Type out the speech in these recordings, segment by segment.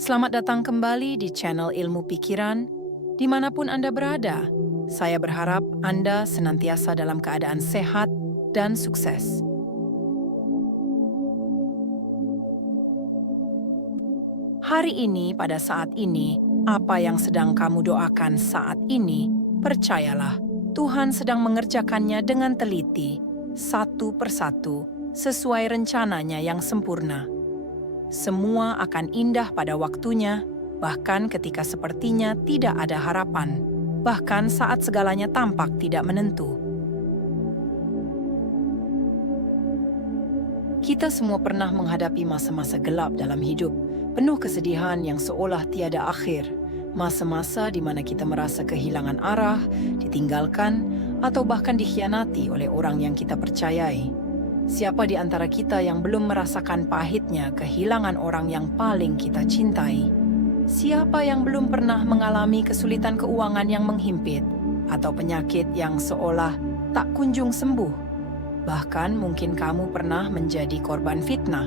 Selamat datang kembali di channel Ilmu Pikiran, dimanapun Anda berada. Saya berharap Anda senantiasa dalam keadaan sehat dan sukses. Hari ini, pada saat ini, apa yang sedang kamu doakan saat ini, percayalah, Tuhan sedang mengerjakannya dengan teliti, satu persatu, sesuai rencananya yang sempurna. Semua akan indah pada waktunya, bahkan ketika sepertinya tidak ada harapan, bahkan saat segalanya tampak tidak menentu. Kita semua pernah menghadapi masa-masa gelap dalam hidup, penuh kesedihan yang seolah tiada akhir. Masa-masa di mana kita merasa kehilangan arah, ditinggalkan, atau bahkan dikhianati oleh orang yang kita percayai. Siapa di antara kita yang belum merasakan pahitnya kehilangan orang yang paling kita cintai? Siapa yang belum pernah mengalami kesulitan keuangan yang menghimpit, atau penyakit yang seolah tak kunjung sembuh? Bahkan mungkin kamu pernah menjadi korban fitnah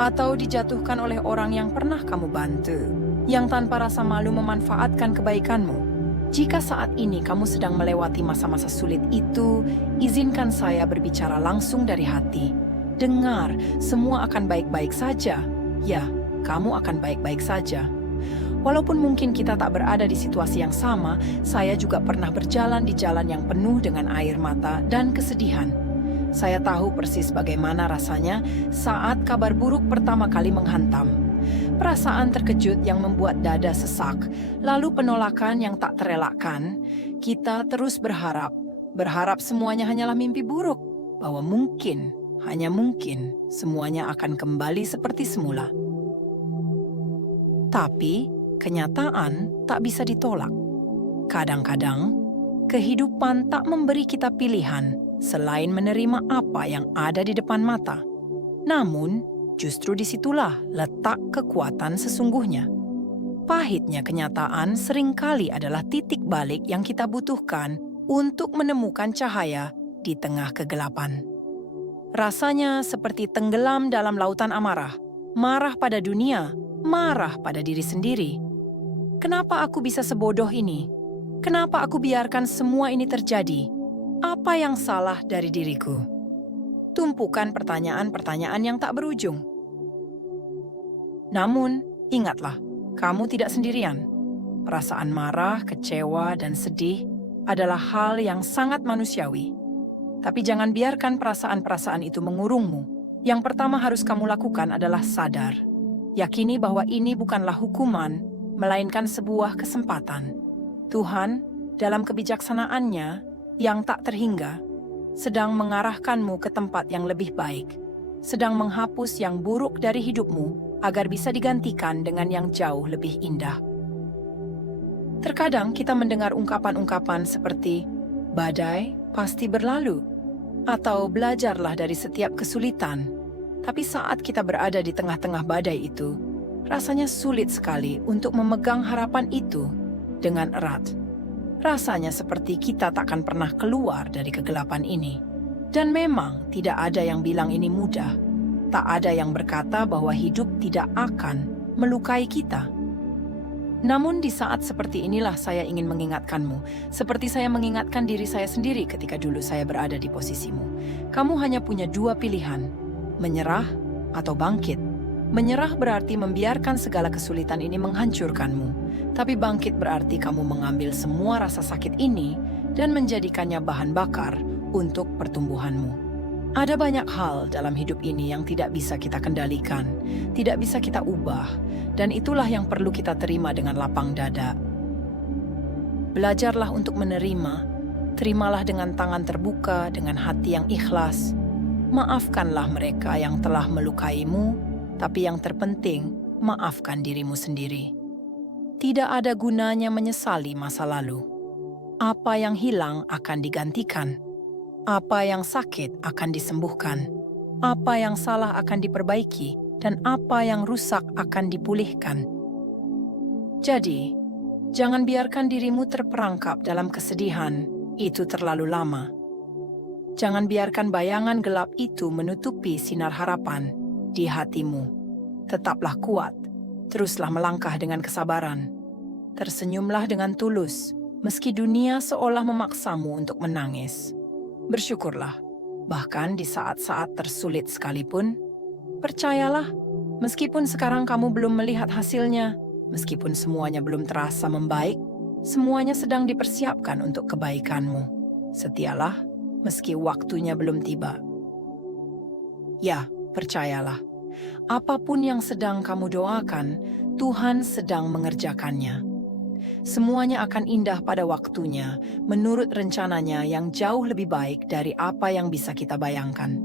atau dijatuhkan oleh orang yang pernah kamu bantu, yang tanpa rasa malu memanfaatkan kebaikanmu. Jika saat ini kamu sedang melewati masa-masa sulit itu, izinkan saya berbicara langsung dari hati. Dengar, semua akan baik-baik saja. Ya, kamu akan baik-baik saja. Walaupun mungkin kita tak berada di situasi yang sama, saya juga pernah berjalan di jalan yang penuh dengan air mata dan kesedihan. Saya tahu persis bagaimana rasanya saat kabar buruk pertama kali menghantam. Perasaan terkejut yang membuat dada sesak, lalu penolakan yang tak terelakkan. Kita terus berharap semuanya hanyalah mimpi buruk, bahwa mungkin, hanya mungkin, semuanya akan kembali seperti semula. Tapi, kenyataan tak bisa ditolak. Kadang-kadang, kehidupan tak memberi kita pilihan selain menerima apa yang ada di depan mata. Namun, justru disitulah letak kekuatan sesungguhnya. Pahitnya kenyataan seringkali adalah titik balik yang kita butuhkan untuk menemukan cahaya di tengah kegelapan. Rasanya seperti tenggelam dalam lautan amarah, marah pada dunia, marah pada diri sendiri. Kenapa aku bisa sebodoh ini? Kenapa aku biarkan semua ini terjadi? Apa yang salah dari diriku? Tumpukan pertanyaan-pertanyaan yang tak berujung. Namun, ingatlah, kamu tidak sendirian. Perasaan marah, kecewa, dan sedih adalah hal yang sangat manusiawi. Tapi jangan biarkan perasaan-perasaan itu mengurungmu. Yang pertama harus kamu lakukan adalah sadar. Yakini bahwa ini bukanlah hukuman, melainkan sebuah kesempatan. Tuhan, dalam kebijaksanaannya yang tak terhingga, sedang mengarahkanmu ke tempat yang lebih baik, sedang menghapus yang buruk dari hidupmu agar bisa digantikan dengan yang jauh lebih indah. Terkadang kita mendengar ungkapan-ungkapan seperti, badai pasti berlalu, atau belajarlah dari setiap kesulitan. Tapi saat kita berada di tengah-tengah badai itu, rasanya sulit sekali untuk memegang harapan itu dengan erat. Rasanya seperti kita takkan pernah keluar dari kegelapan ini. Dan memang tidak ada yang bilang ini mudah. Tak ada yang berkata bahwa hidup tidak akan melukai kita. Namun di saat seperti inilah saya ingin mengingatkanmu, seperti saya mengingatkan diri saya sendiri ketika dulu saya berada di posisimu. Kamu hanya punya dua pilihan, menyerah atau bangkit. Menyerah berarti membiarkan segala kesulitan ini menghancurkanmu. Tapi bangkit berarti kamu mengambil semua rasa sakit ini dan menjadikannya bahan bakar untuk pertumbuhanmu. Ada banyak hal dalam hidup ini yang tidak bisa kita kendalikan, tidak bisa kita ubah, dan itulah yang perlu kita terima dengan lapang dada. Belajarlah untuk menerima, terimalah dengan tangan terbuka, dengan hati yang ikhlas. Maafkanlah mereka yang telah melukaimu, tapi yang terpenting, maafkan dirimu sendiri. Tidak ada gunanya menyesali masa lalu. Apa yang hilang akan digantikan. Apa yang sakit akan disembuhkan. Apa yang salah akan diperbaiki. Dan apa yang rusak akan dipulihkan. Jadi, jangan biarkan dirimu terperangkap dalam kesedihan. Itu terlalu lama. Jangan biarkan bayangan gelap itu menutupi sinar harapan di hatimu. Tetaplah kuat. Teruslah melangkah dengan kesabaran. Tersenyumlah dengan tulus, meski dunia seolah memaksamu untuk menangis. Bersyukurlah, bahkan di saat-saat tersulit sekalipun. Percayalah, meskipun sekarang kamu belum melihat hasilnya, meskipun semuanya belum terasa membaik, semuanya sedang dipersiapkan untuk kebaikanmu. Setialah, meski waktunya belum tiba. Ya, percayalah, apapun yang sedang kamu doakan, Tuhan sedang mengerjakannya. Semuanya akan indah pada waktunya, menurut rencananya yang jauh lebih baik dari apa yang bisa kita bayangkan.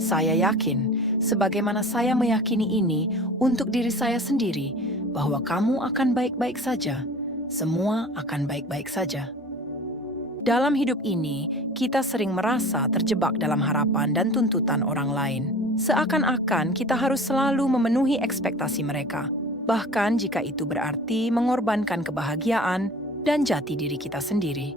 Saya yakin, sebagaimana saya meyakini ini untuk diri saya sendiri, bahwa kamu akan baik-baik saja. Semua akan baik-baik saja. Dalam hidup ini, kita sering merasa terjebak dalam harapan dan tuntutan orang lain. Seakan-akan kita harus selalu memenuhi ekspektasi mereka, bahkan jika itu berarti mengorbankan kebahagiaan dan jati diri kita sendiri.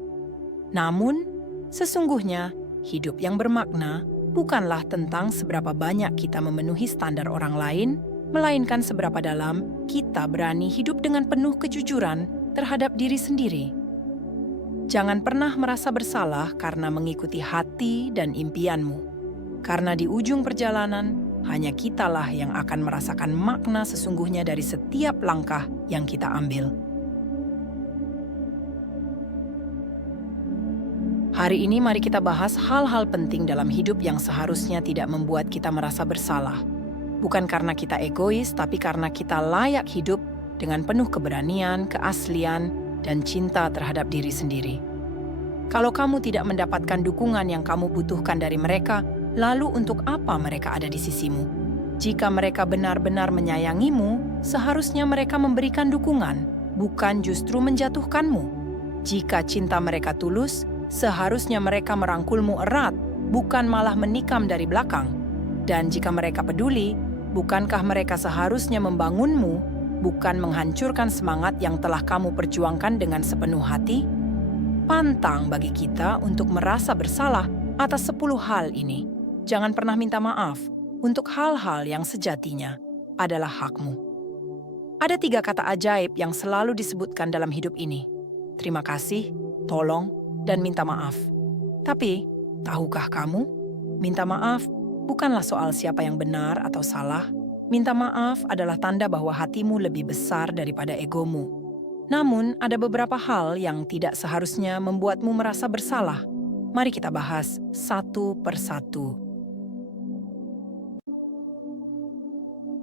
Namun, sesungguhnya, hidup yang bermakna bukanlah tentang seberapa banyak kita memenuhi standar orang lain, melainkan seberapa dalam kita berani hidup dengan penuh kejujuran terhadap diri sendiri. Jangan pernah merasa bersalah karena mengikuti hati dan impianmu. Karena di ujung perjalanan, hanya kitalah yang akan merasakan makna sesungguhnya dari setiap langkah yang kita ambil. Hari ini mari kita bahas hal-hal penting dalam hidup yang seharusnya tidak membuat kita merasa bersalah. Bukan karena kita egois, tapi karena kita layak hidup dengan penuh keberanian, keaslian, dan cinta terhadap diri sendiri. Kalau kamu tidak mendapatkan dukungan yang kamu butuhkan dari mereka, lalu untuk apa mereka ada di sisimu? Jika mereka benar-benar menyayangimu, seharusnya mereka memberikan dukungan, bukan justru menjatuhkanmu. Jika cinta mereka tulus, seharusnya mereka merangkulmu erat, bukan malah menikam dari belakang. Dan jika mereka peduli, bukankah mereka seharusnya membangunmu, bukan menghancurkan semangat yang telah kamu perjuangkan dengan sepenuh hati? Pantang bagi kita untuk merasa bersalah atas 10 hal ini. Jangan pernah minta maaf untuk hal-hal yang sejatinya adalah hakmu. Ada 3 kata ajaib yang selalu disebutkan dalam hidup ini. Terima kasih, tolong, dan minta maaf. Tapi, tahukah kamu? Minta maaf bukanlah soal siapa yang benar atau salah. Minta maaf adalah tanda bahwa hatimu lebih besar daripada egomu. Namun, ada beberapa hal yang tidak seharusnya membuatmu merasa bersalah. Mari kita bahas satu persatu.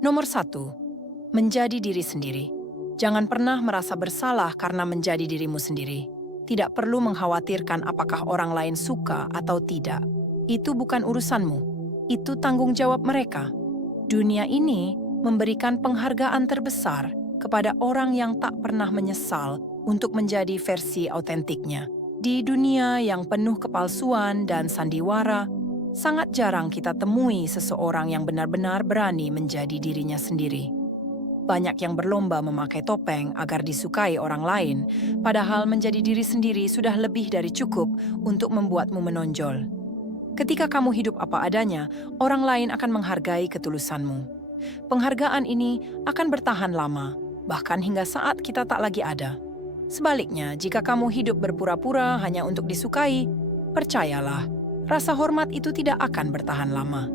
Nomor 1, menjadi diri sendiri. Jangan pernah merasa bersalah karena menjadi dirimu sendiri. Tidak perlu mengkhawatirkan apakah orang lain suka atau tidak. Itu bukan urusanmu. Itu tanggung jawab mereka. Dunia ini memberikan penghargaan terbesar kepada orang yang tak pernah menyesal untuk menjadi versi autentiknya. Di dunia yang penuh kepalsuan dan sandiwara, sangat jarang kita temui seseorang yang benar-benar berani menjadi dirinya sendiri. Banyak yang berlomba memakai topeng agar disukai orang lain, padahal menjadi diri sendiri sudah lebih dari cukup untuk membuatmu menonjol. Ketika kamu hidup apa adanya, orang lain akan menghargai ketulusanmu. Penghargaan ini akan bertahan lama, bahkan hingga saat kita tak lagi ada. Sebaliknya, jika kamu hidup berpura-pura hanya untuk disukai, percayalah, rasa hormat itu tidak akan bertahan lama.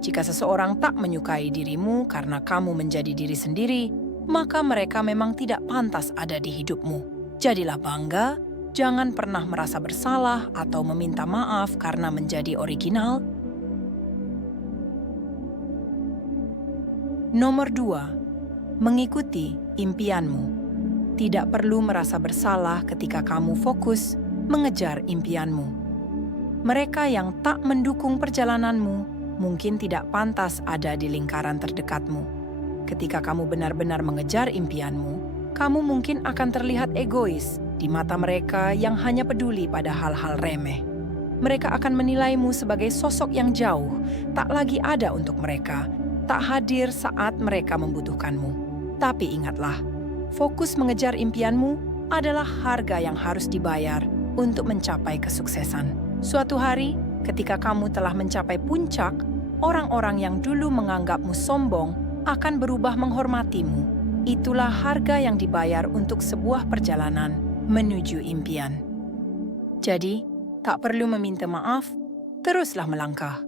Jika seseorang tak menyukai dirimu karena kamu menjadi diri sendiri, maka mereka memang tidak pantas ada di hidupmu. Jadilah bangga, jangan pernah merasa bersalah atau meminta maaf karena menjadi original. Nomor 2, mengikuti impianmu. Tidak perlu merasa bersalah ketika kamu fokus mengejar impianmu. Mereka yang tak mendukung perjalananmu mungkin tidak pantas ada di lingkaran terdekatmu. Ketika kamu benar-benar mengejar impianmu, kamu mungkin akan terlihat egois di mata mereka yang hanya peduli pada hal-hal remeh. Mereka akan menilaimu sebagai sosok yang jauh, tak lagi ada untuk mereka, tak hadir saat mereka membutuhkanmu. Tapi ingatlah, fokus mengejar impianmu adalah harga yang harus dibayar untuk mencapai kesuksesan. Suatu hari, ketika kamu telah mencapai puncak, orang-orang yang dulu menganggapmu sombong akan berubah menghormatimu. Itulah harga yang dibayar untuk sebuah perjalanan menuju impian. Jadi, tak perlu meminta maaf, teruslah melangkah.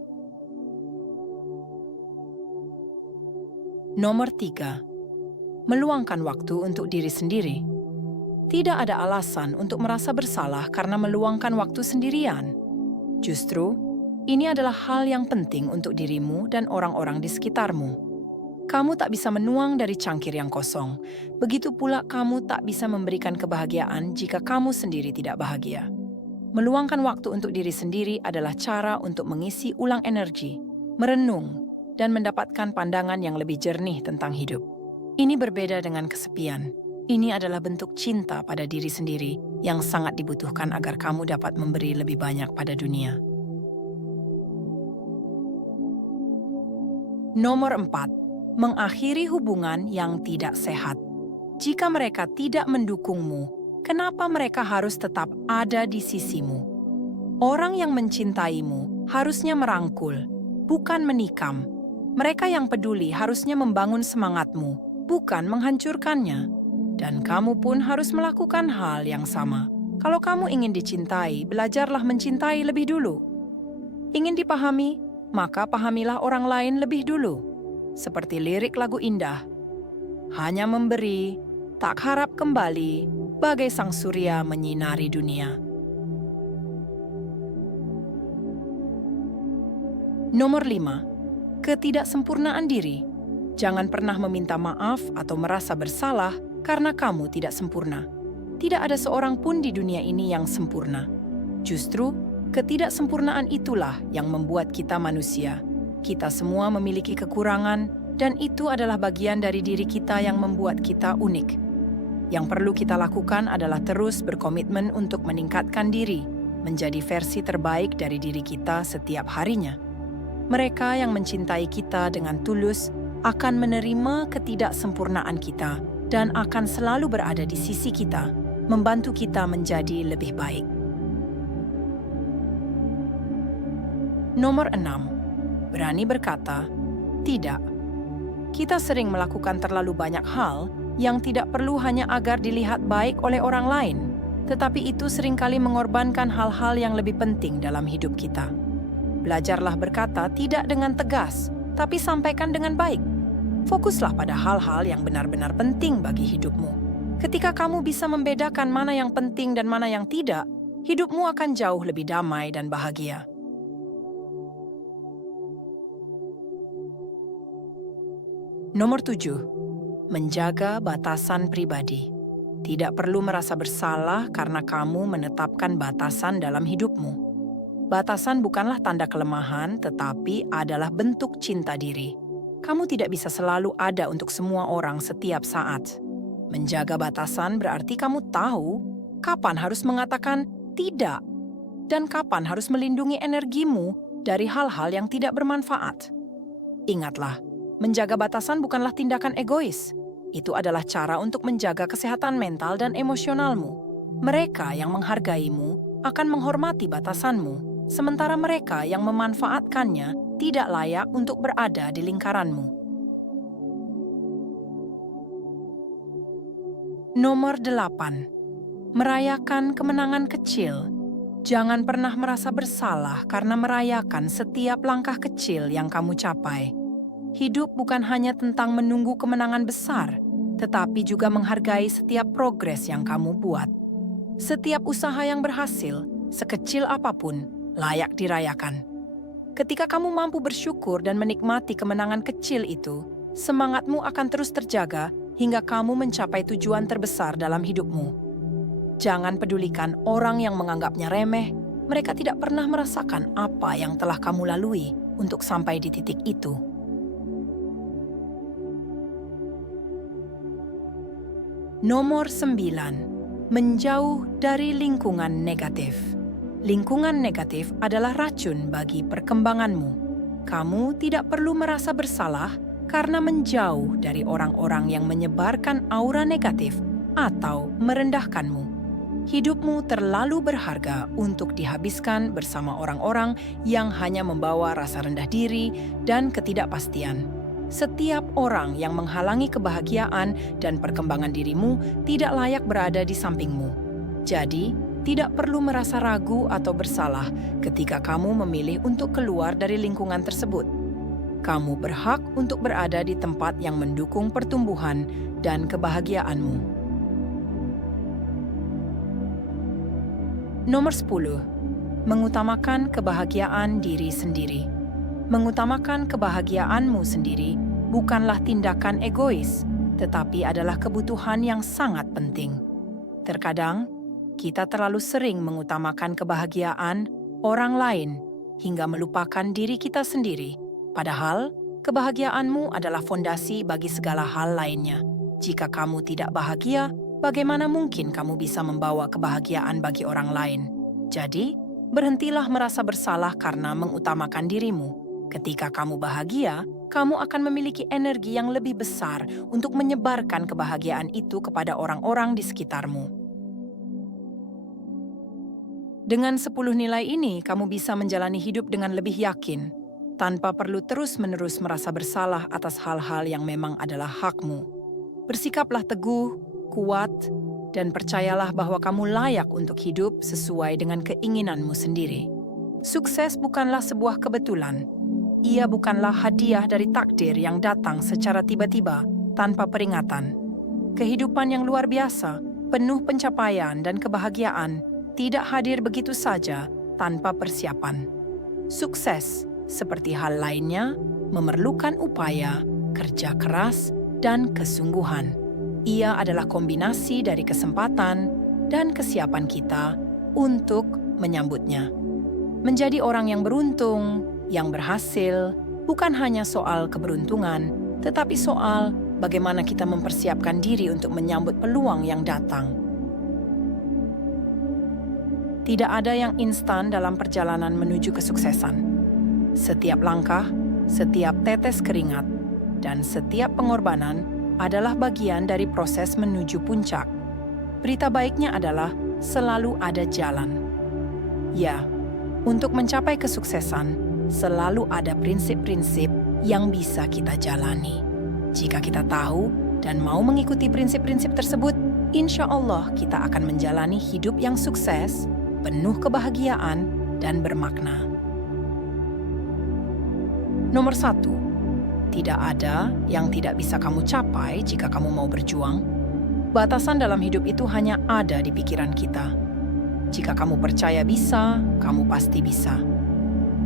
Nomor 3. Meluangkan waktu untuk diri sendiri. Tidak ada alasan untuk merasa bersalah karena meluangkan waktu sendirian. Justru, ini adalah hal yang penting untuk dirimu dan orang-orang di sekitarmu. Kamu tak bisa menuang dari cangkir yang kosong. Begitu pula kamu tak bisa memberikan kebahagiaan jika kamu sendiri tidak bahagia. Meluangkan waktu untuk diri sendiri adalah cara untuk mengisi ulang energi, merenung, dan mendapatkan pandangan yang lebih jernih tentang hidup. Ini berbeda dengan kesepian. Ini adalah bentuk cinta pada diri sendiri yang sangat dibutuhkan agar kamu dapat memberi lebih banyak pada dunia. Nomor 4. Mengakhiri hubungan yang tidak sehat. Jika mereka tidak mendukungmu, kenapa mereka harus tetap ada di sisimu? Orang yang mencintaimu harusnya merangkul, bukan menikam. Mereka yang peduli harusnya membangun semangatmu, bukan menghancurkannya. Dan kamu pun harus melakukan hal yang sama. Kalau kamu ingin dicintai, belajarlah mencintai lebih dulu. Ingin dipahami, maka pahamilah orang lain lebih dulu. Seperti lirik lagu indah, hanya memberi, tak harap kembali, bagai sang surya menyinari dunia. Nomor 5. Ketidaksempurnaan diri. Jangan pernah meminta maaf atau merasa bersalah karena kamu tidak sempurna. Tidak ada seorang pun di dunia ini yang sempurna. Justru, ketidaksempurnaan itulah yang membuat kita manusia. Kita semua memiliki kekurangan, dan itu adalah bagian dari diri kita yang membuat kita unik. Yang perlu kita lakukan adalah terus berkomitmen untuk meningkatkan diri, menjadi versi terbaik dari diri kita setiap harinya. Mereka yang mencintai kita dengan tulus akan menerima ketidaksempurnaan kita dan akan selalu berada di sisi kita, membantu kita menjadi lebih baik. Nomor 6. Berani berkata, tidak. Kita sering melakukan terlalu banyak hal yang tidak perlu hanya agar dilihat baik oleh orang lain, tetapi itu seringkali mengorbankan hal-hal yang lebih penting dalam hidup kita. Belajarlah berkata tidak dengan tegas, tapi sampaikan dengan baik. Fokuslah pada hal-hal yang benar-benar penting bagi hidupmu. Ketika kamu bisa membedakan mana yang penting dan mana yang tidak, hidupmu akan jauh lebih damai dan bahagia. Nomor 7. Menjaga batasan pribadi. Tidak perlu merasa bersalah karena kamu menetapkan batasan dalam hidupmu. Batasan bukanlah tanda kelemahan, tetapi adalah bentuk cinta diri. Kamu tidak bisa selalu ada untuk semua orang setiap saat. Menjaga batasan berarti kamu tahu kapan harus mengatakan tidak dan kapan harus melindungi energimu dari hal-hal yang tidak bermanfaat. Ingatlah, menjaga batasan bukanlah tindakan egois. Itu adalah cara untuk menjaga kesehatan mental dan emosionalmu. Mereka yang menghargaimu akan menghormati batasanmu, sementara mereka yang memanfaatkannya tidak layak untuk berada di lingkaranmu. Nomor 8. Merayakan kemenangan kecil. Jangan pernah merasa bersalah karena merayakan setiap langkah kecil yang kamu capai. Hidup bukan hanya tentang menunggu kemenangan besar, tetapi juga menghargai setiap progres yang kamu buat. Setiap usaha yang berhasil, sekecil apapun, layak dirayakan. Ketika kamu mampu bersyukur dan menikmati kemenangan kecil itu, semangatmu akan terus terjaga hingga kamu mencapai tujuan terbesar dalam hidupmu. Jangan pedulikan orang yang menganggapnya remeh, mereka tidak pernah merasakan apa yang telah kamu lalui untuk sampai di titik itu. Nomor 9. Menjauh dari lingkungan negatif. Lingkungan negatif adalah racun bagi perkembanganmu. Kamu tidak perlu merasa bersalah karena menjauh dari orang-orang yang menyebarkan aura negatif atau merendahkanmu. Hidupmu terlalu berharga untuk dihabiskan bersama orang-orang yang hanya membawa rasa rendah diri dan ketidakpastian. Setiap orang yang menghalangi kebahagiaan dan perkembangan dirimu tidak layak berada di sampingmu. Jadi, tidak perlu merasa ragu atau bersalah ketika kamu memilih untuk keluar dari lingkungan tersebut. Kamu berhak untuk berada di tempat yang mendukung pertumbuhan dan kebahagiaanmu. Nomor 10. Mengutamakan kebahagiaan diri sendiri. Mengutamakan kebahagiaanmu sendiri bukanlah tindakan egois, tetapi adalah kebutuhan yang sangat penting. Terkadang, kita terlalu sering mengutamakan kebahagiaan orang lain hingga melupakan diri kita sendiri. Padahal, kebahagiaanmu adalah fondasi bagi segala hal lainnya. Jika kamu tidak bahagia, bagaimana mungkin kamu bisa membawa kebahagiaan bagi orang lain? Jadi, berhentilah merasa bersalah karena mengutamakan dirimu. Ketika kamu bahagia, kamu akan memiliki energi yang lebih besar untuk menyebarkan kebahagiaan itu kepada orang-orang di sekitarmu. Dengan 10 nilai ini, kamu bisa menjalani hidup dengan lebih yakin, tanpa perlu terus-menerus merasa bersalah atas hal-hal yang memang adalah hakmu. Bersikaplah teguh, kuat, dan percayalah bahwa kamu layak untuk hidup sesuai dengan keinginanmu sendiri. Sukses bukanlah sebuah kebetulan. Ia bukanlah hadiah dari takdir yang datang secara tiba-tiba tanpa peringatan. Kehidupan yang luar biasa, penuh pencapaian dan kebahagiaan, tidak hadir begitu saja tanpa persiapan. Sukses, seperti hal lainnya, memerlukan upaya, kerja keras, dan kesungguhan. Ia adalah kombinasi dari kesempatan dan kesiapan kita untuk menyambutnya. Menjadi orang yang beruntung, yang berhasil, bukan hanya soal keberuntungan, tetapi soal bagaimana kita mempersiapkan diri untuk menyambut peluang yang datang. Tidak ada yang instan dalam perjalanan menuju kesuksesan. Setiap langkah, setiap tetes keringat, dan setiap pengorbanan adalah bagian dari proses menuju puncak. Berita baiknya adalah selalu ada jalan. Ya, untuk mencapai kesuksesan, selalu ada prinsip-prinsip yang bisa kita jalani. Jika kita tahu dan mau mengikuti prinsip-prinsip tersebut, insya Allah kita akan menjalani hidup yang sukses, penuh kebahagiaan, dan bermakna. Nomor 1. Tidak ada yang tidak bisa kamu capai jika kamu mau berjuang. Batasan dalam hidup itu hanya ada di pikiran kita. Jika kamu percaya bisa, kamu pasti bisa.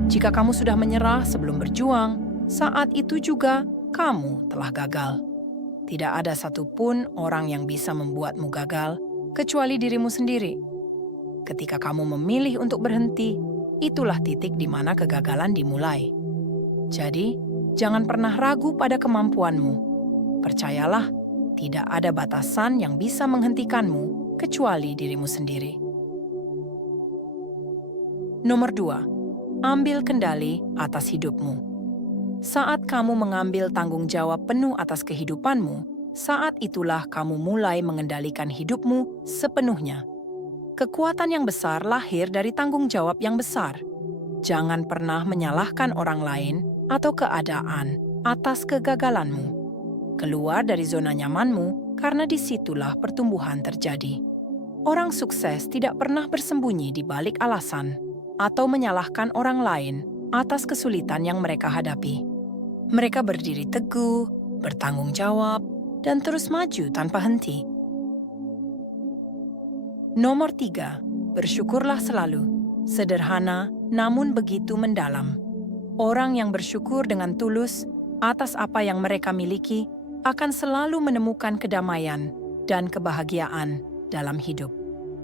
Jika kamu sudah menyerah sebelum berjuang, saat itu juga kamu telah gagal. Tidak ada satupun orang yang bisa membuatmu gagal, kecuali dirimu sendiri. Ketika kamu memilih untuk berhenti, itulah titik di mana kegagalan dimulai. Jadi, jangan pernah ragu pada kemampuanmu. Percayalah, tidak ada batasan yang bisa menghentikanmu, kecuali dirimu sendiri. Nomor 2. Ambil kendali atas hidupmu. Saat kamu mengambil tanggung jawab penuh atas kehidupanmu, saat itulah kamu mulai mengendalikan hidupmu sepenuhnya. Kekuatan yang besar lahir dari tanggung jawab yang besar. Jangan pernah menyalahkan orang lain atau keadaan atas kegagalanmu. Keluar dari zona nyamanmu karena disitulah pertumbuhan terjadi. Orang sukses tidak pernah bersembunyi di balik alasan atau menyalahkan orang lain atas kesulitan yang mereka hadapi. Mereka berdiri teguh, bertanggung jawab, dan terus maju tanpa henti. Nomor 3. Bersyukurlah selalu. Sederhana, namun begitu mendalam. Orang yang bersyukur dengan tulus atas apa yang mereka miliki akan selalu menemukan kedamaian dan kebahagiaan dalam hidup.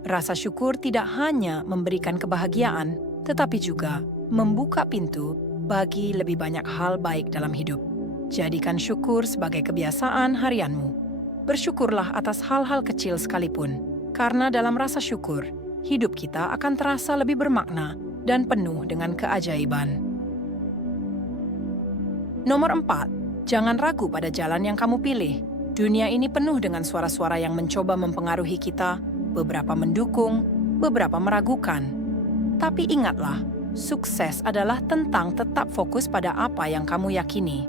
Rasa syukur tidak hanya memberikan kebahagiaan, tetapi juga membuka pintu bagi lebih banyak hal baik dalam hidup. Jadikan syukur sebagai kebiasaan harianmu. Bersyukurlah atas hal-hal kecil sekalipun, karena dalam rasa syukur, hidup kita akan terasa lebih bermakna dan penuh dengan keajaiban. Nomor 4. Jangan ragu pada jalan yang kamu pilih. Dunia ini penuh dengan suara-suara yang mencoba mempengaruhi kita, beberapa mendukung, beberapa meragukan. Tapi ingatlah, sukses adalah tentang tetap fokus pada apa yang kamu yakini.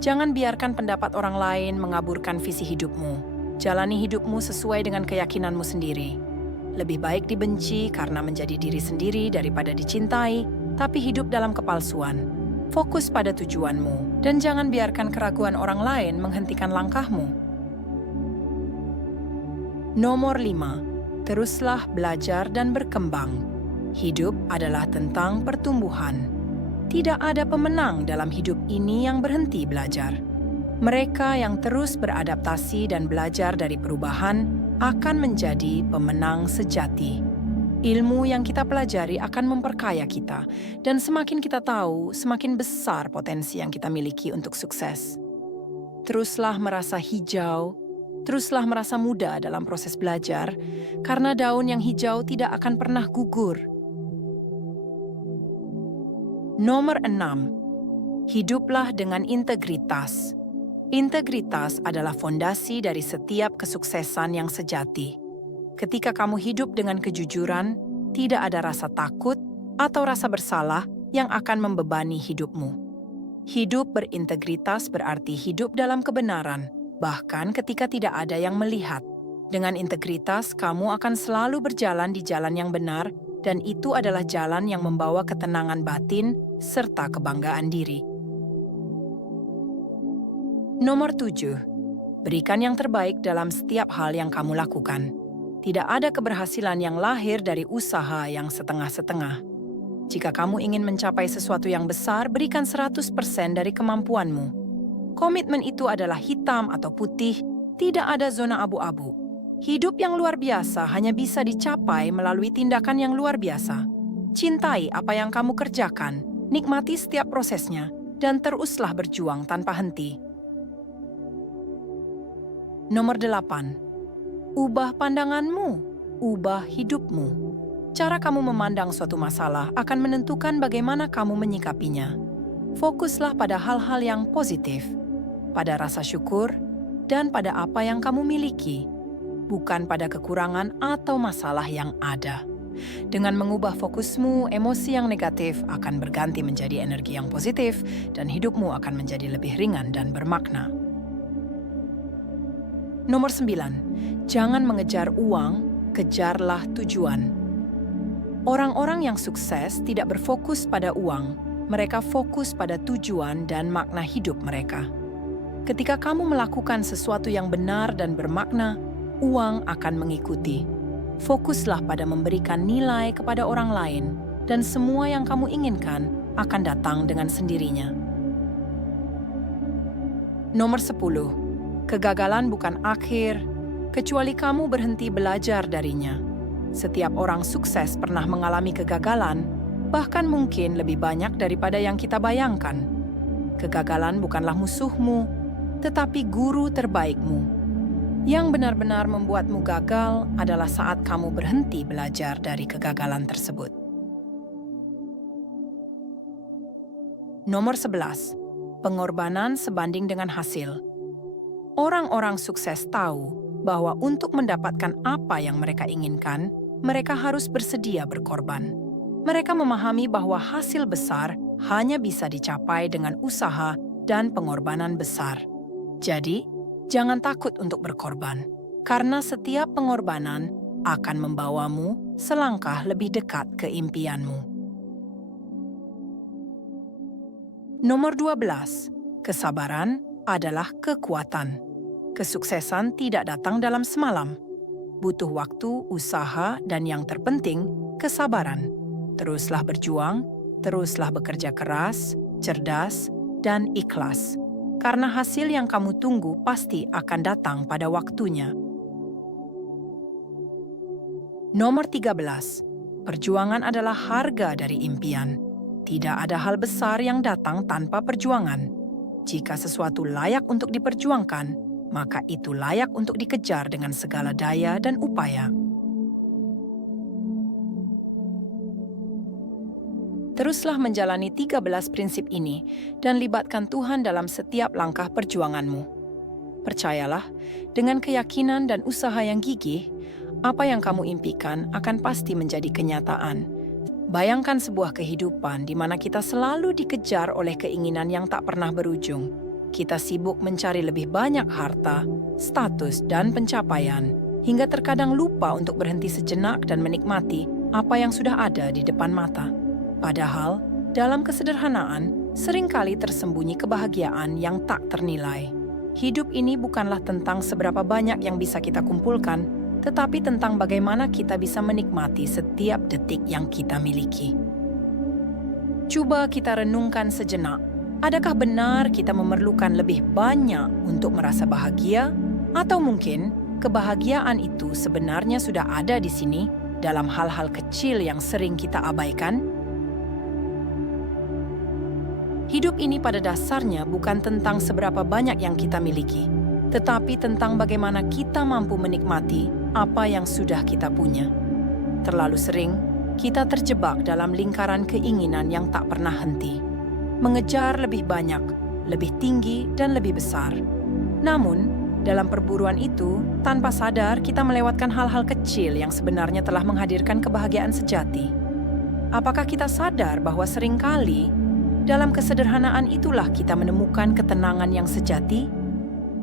Jangan biarkan pendapat orang lain mengaburkan visi hidupmu. Jalani hidupmu sesuai dengan keyakinanmu sendiri. Lebih baik dibenci karena menjadi diri sendiri daripada dicintai, tapi hidup dalam kepalsuan. Fokus pada tujuanmu, dan jangan biarkan keraguan orang lain menghentikan langkahmu. Nomor 5. Teruslah belajar dan berkembang. Hidup adalah tentang pertumbuhan. Tidak ada pemenang dalam hidup ini yang berhenti belajar. Mereka yang terus beradaptasi dan belajar dari perubahan akan menjadi pemenang sejati. Ilmu yang kita pelajari akan memperkaya kita, dan semakin kita tahu, semakin besar potensi yang kita miliki untuk sukses. Teruslah merasa hijau, teruslah merasa muda dalam proses belajar, karena daun yang hijau tidak akan pernah gugur. Nomor 6. Hiduplah dengan integritas. Integritas adalah fondasi dari setiap kesuksesan yang sejati. Ketika kamu hidup dengan kejujuran, tidak ada rasa takut atau rasa bersalah yang akan membebani hidupmu. Hidup berintegritas berarti hidup dalam kebenaran, bahkan ketika tidak ada yang melihat. Dengan integritas, kamu akan selalu berjalan di jalan yang benar, dan itu adalah jalan yang membawa ketenangan batin serta kebanggaan diri. Nomor 7. Berikan yang terbaik dalam setiap hal yang kamu lakukan. Tidak ada keberhasilan yang lahir dari usaha yang setengah-setengah. Jika kamu ingin mencapai sesuatu yang besar, berikan 100% dari kemampuanmu. Komitmen itu adalah hitam atau putih, tidak ada zona abu-abu. Hidup yang luar biasa hanya bisa dicapai melalui tindakan yang luar biasa. Cintai apa yang kamu kerjakan, nikmati setiap prosesnya, dan teruslah berjuang tanpa henti. Nomor 8. Ubah pandanganmu, ubah hidupmu. Cara kamu memandang suatu masalah akan menentukan bagaimana kamu menyikapinya. Fokuslah pada hal-hal yang positif, pada rasa syukur, dan pada apa yang kamu miliki, bukan pada kekurangan atau masalah yang ada. Dengan mengubah fokusmu, emosi yang negatif akan berganti menjadi energi yang positif, dan hidupmu akan menjadi lebih ringan dan bermakna. Nomor 9. Jangan mengejar uang, kejarlah tujuan. Orang-orang yang sukses tidak berfokus pada uang, mereka fokus pada tujuan dan makna hidup mereka. Ketika kamu melakukan sesuatu yang benar dan bermakna, uang akan mengikuti. Fokuslah pada memberikan nilai kepada orang lain, dan semua yang kamu inginkan akan datang dengan sendirinya. Nomor 10. Kegagalan bukan akhir, kecuali kamu berhenti belajar darinya. Setiap orang sukses pernah mengalami kegagalan, bahkan mungkin lebih banyak daripada yang kita bayangkan. Kegagalan bukanlah musuhmu, tetapi guru terbaikmu. Yang benar-benar membuatmu gagal adalah saat kamu berhenti belajar dari kegagalan tersebut. Nomor 11. Pengorbanan sebanding dengan hasil. Orang-orang sukses tahu bahwa untuk mendapatkan apa yang mereka inginkan, mereka harus bersedia berkorban. Mereka memahami bahwa hasil besar hanya bisa dicapai dengan usaha dan pengorbanan besar. Jadi, jangan takut untuk berkorban, karena setiap pengorbanan akan membawamu selangkah lebih dekat ke impianmu. Nomor 12. Kesabaran adalah kekuatan. Kesuksesan tidak datang dalam semalam. Butuh waktu, usaha, dan yang terpenting, kesabaran. Teruslah berjuang, teruslah bekerja keras, cerdas, dan ikhlas. Karena hasil yang kamu tunggu pasti akan datang pada waktunya. Nomor 13. Perjuangan adalah harga dari impian. Tidak ada hal besar yang datang tanpa perjuangan. Jika sesuatu layak untuk diperjuangkan, maka itu layak untuk dikejar dengan segala daya dan upaya. Teruslah menjalani 13 prinsip ini dan libatkan Tuhan dalam setiap langkah perjuanganmu. Percayalah, dengan keyakinan dan usaha yang gigih, apa yang kamu impikan akan pasti menjadi kenyataan. Bayangkan sebuah kehidupan di mana kita selalu dikejar oleh keinginan yang tak pernah berujung. kita sibuk mencari lebih banyak harta, status, dan pencapaian, hingga terkadang lupa untuk berhenti sejenak dan menikmati apa yang sudah ada di depan mata. Padahal, dalam kesederhanaan, seringkali tersembunyi kebahagiaan yang tak ternilai. Hidup ini bukanlah tentang seberapa banyak yang bisa kita kumpulkan, tetapi tentang bagaimana kita bisa menikmati setiap detik yang kita miliki. Coba kita renungkan sejenak. Adakah benar kita memerlukan lebih banyak untuk merasa bahagia? Atau mungkin kebahagiaan itu sebenarnya sudah ada di sini dalam hal-hal kecil yang sering kita abaikan? Hidup ini pada dasarnya bukan tentang seberapa banyak yang kita miliki, tetapi tentang bagaimana kita mampu menikmati apa yang sudah kita punya. Terlalu sering, kita terjebak dalam lingkaran keinginan yang tak pernah henti, mengejar lebih banyak, lebih tinggi, dan lebih besar. Namun, dalam perburuan itu, tanpa sadar kita melewatkan hal-hal kecil yang sebenarnya telah menghadirkan kebahagiaan sejati. Apakah kita sadar bahwa seringkali, dalam kesederhanaan itulah kita menemukan ketenangan yang sejati?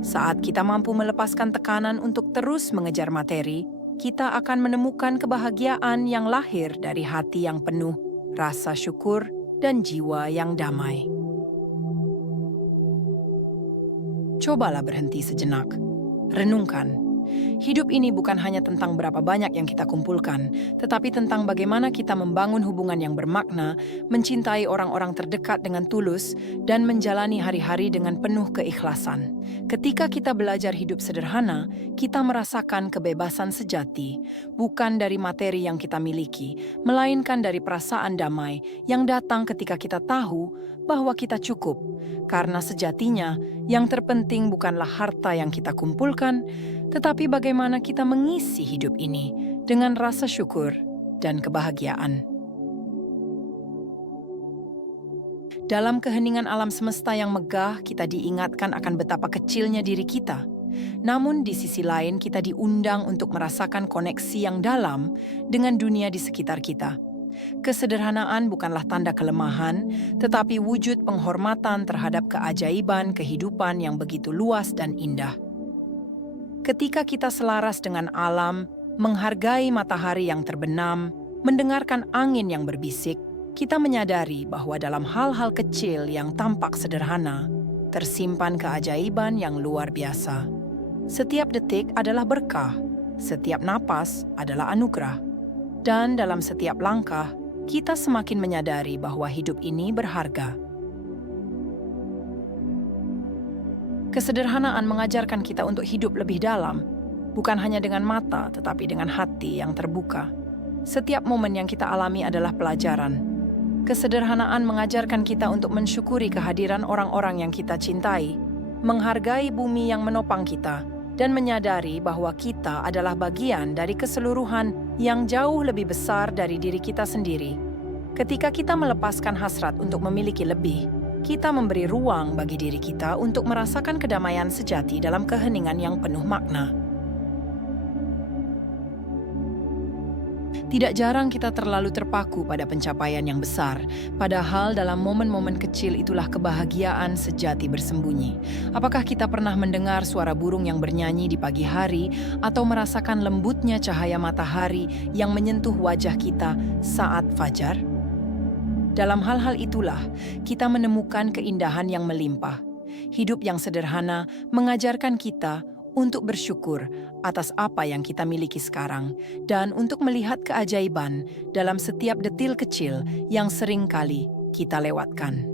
Saat kita mampu melepaskan tekanan untuk terus mengejar materi, kita akan menemukan kebahagiaan yang lahir dari hati yang penuh, rasa syukur, dan jiwa yang damai. Cobalah berhenti sejenak. Renungkan. Hidup ini bukan hanya tentang berapa banyak yang kita kumpulkan, tetapi tentang bagaimana kita membangun hubungan yang bermakna, mencintai orang-orang terdekat dengan tulus, dan menjalani hari-hari dengan penuh keikhlasan. Ketika kita belajar hidup sederhana, kita merasakan kebebasan sejati, bukan dari materi yang kita miliki, melainkan dari perasaan damai yang datang ketika kita tahu bahwa kita cukup. Karena sejatinya, yang terpenting bukanlah harta yang kita kumpulkan, tetapi bagaimana kita mengisi hidup ini dengan rasa syukur dan kebahagiaan. Dalam keheningan alam semesta yang megah, kita diingatkan akan betapa kecilnya diri kita. Namun di sisi lain, kita diundang untuk merasakan koneksi yang dalam dengan dunia di sekitar kita. Kesederhanaan bukanlah tanda kelemahan, tetapi wujud penghormatan terhadap keajaiban kehidupan yang begitu luas dan indah. Ketika kita selaras dengan alam, menghargai matahari yang terbenam, mendengarkan angin yang berbisik, kita menyadari bahwa dalam hal-hal kecil yang tampak sederhana, tersimpan keajaiban yang luar biasa. Setiap detik adalah berkah, setiap napas adalah anugerah. Dan dalam setiap langkah, kita semakin menyadari bahwa hidup ini berharga. Kesederhanaan mengajarkan kita untuk hidup lebih dalam, bukan hanya dengan mata, tetapi dengan hati yang terbuka. Setiap momen yang kita alami adalah pelajaran. Kesederhanaan mengajarkan kita untuk mensyukuri kehadiran orang-orang yang kita cintai, menghargai bumi yang menopang kita, dan menyadari bahwa kita adalah bagian dari keseluruhan yang jauh lebih besar dari diri kita sendiri. Ketika kita melepaskan hasrat untuk memiliki lebih, kita memberi ruang bagi diri kita untuk merasakan kedamaian sejati dalam keheningan yang penuh makna. Tidak jarang kita terlalu terpaku pada pencapaian yang besar, padahal dalam momen-momen kecil itulah kebahagiaan sejati bersembunyi. Apakah kita pernah mendengar suara burung yang bernyanyi di pagi hari atau merasakan lembutnya cahaya matahari yang menyentuh wajah kita saat fajar? Dalam hal-hal itulah, kita menemukan keindahan yang melimpah. Hidup yang sederhana mengajarkan kita untuk bersyukur atas apa yang kita miliki sekarang dan untuk melihat keajaiban dalam setiap detil kecil yang sering kali kita lewatkan.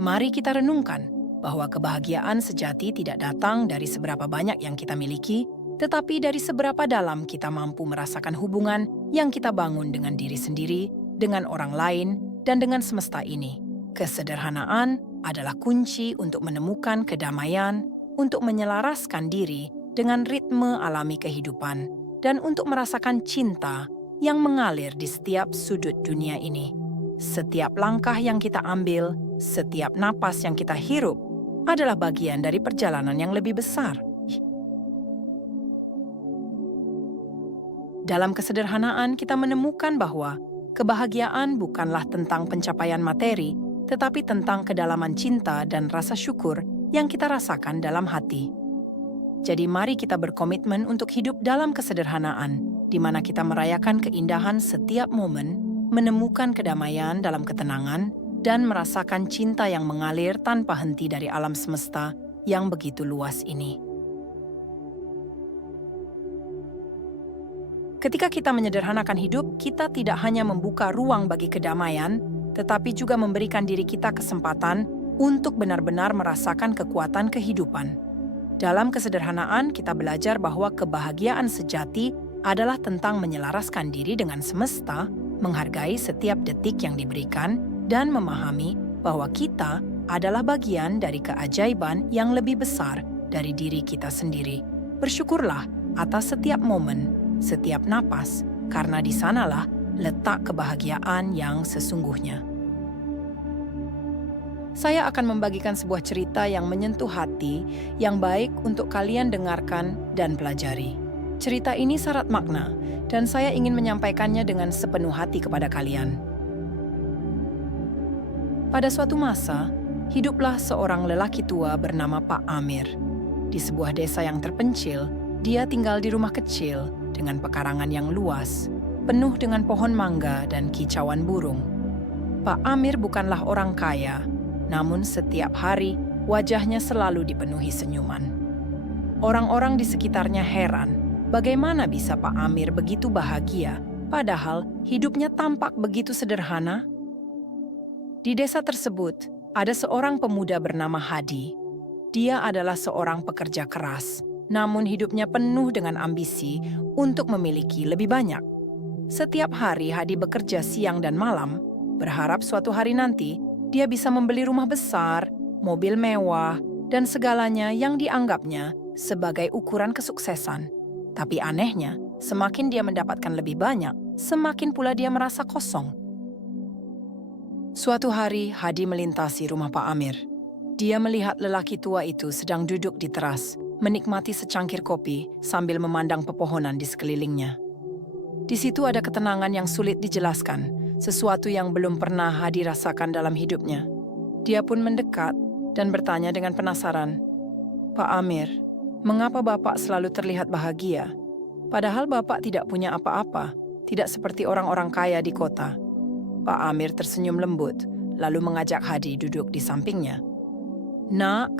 Mari kita renungkan bahwa kebahagiaan sejati tidak datang dari seberapa banyak yang kita miliki, tetapi dari seberapa dalam kita mampu merasakan hubungan yang kita bangun dengan diri sendiri, dengan orang lain, dan dengan semesta ini. Kesederhanaan adalah kunci untuk menemukan kedamaian, untuk menyelaraskan diri dengan ritme alami kehidupan, dan untuk merasakan cinta yang mengalir di setiap sudut dunia ini. Setiap langkah yang kita ambil, setiap napas yang kita hirup, adalah bagian dari perjalanan yang lebih besar. Dalam kesederhanaan, kita menemukan bahwa kebahagiaan bukanlah tentang pencapaian materi, tetapi tentang kedalaman cinta dan rasa syukur yang kita rasakan dalam hati. Jadi mari kita berkomitmen untuk hidup dalam kesederhanaan, di mana kita merayakan keindahan setiap momen, menemukan kedamaian dalam ketenangan, dan merasakan cinta yang mengalir tanpa henti dari alam semesta yang begitu luas ini. Ketika kita menyederhanakan hidup, kita tidak hanya membuka ruang bagi kedamaian, tetapi juga memberikan diri kita kesempatan untuk benar-benar merasakan kekuatan kehidupan. Dalam kesederhanaan, kita belajar bahwa kebahagiaan sejati adalah tentang menyelaraskan diri dengan semesta, menghargai setiap detik yang diberikan, dan memahami bahwa kita adalah bagian dari keajaiban yang lebih besar dari diri kita sendiri. Bersyukurlah atas setiap momen, setiap napas, karena di sanalah letak kebahagiaan yang sesungguhnya. Saya akan membagikan sebuah cerita yang menyentuh hati, yang baik untuk kalian dengarkan dan pelajari. Cerita ini syarat makna, dan saya ingin menyampaikannya dengan sepenuh hati kepada kalian. Pada suatu masa, hiduplah seorang lelaki tua bernama Pak Amir. Di sebuah desa yang terpencil, dia tinggal di rumah kecil dengan pekarangan yang luas, penuh dengan pohon mangga dan kicauan burung. Pak Amir bukanlah orang kaya, namun setiap hari wajahnya selalu dipenuhi senyuman. Orang-orang di sekitarnya heran, bagaimana bisa Pak Amir begitu bahagia, padahal hidupnya tampak begitu sederhana? Di desa tersebut, ada seorang pemuda bernama Hadi. Dia adalah seorang pekerja keras, namun hidupnya penuh dengan ambisi untuk memiliki lebih banyak. Setiap hari Hadi bekerja siang dan malam, berharap suatu hari nanti dia bisa membeli rumah besar, mobil mewah, dan segalanya yang dianggapnya sebagai ukuran kesuksesan. Tapi anehnya, semakin dia mendapatkan lebih banyak, semakin pula dia merasa kosong. Suatu hari Hadi melintasi rumah Pak Amir. Dia melihat lelaki tua itu sedang duduk di teras, menikmati secangkir kopi sambil memandang pepohonan di sekelilingnya. Di situ ada ketenangan yang sulit dijelaskan, sesuatu yang belum pernah Hadi rasakan dalam hidupnya. Dia pun mendekat dan bertanya dengan penasaran, "Pak Amir, mengapa Bapak selalu terlihat bahagia? Padahal Bapak tidak punya apa-apa, tidak seperti orang-orang kaya di kota." Pak Amir tersenyum lembut, lalu mengajak Hadi duduk di sampingnya. "Nak,"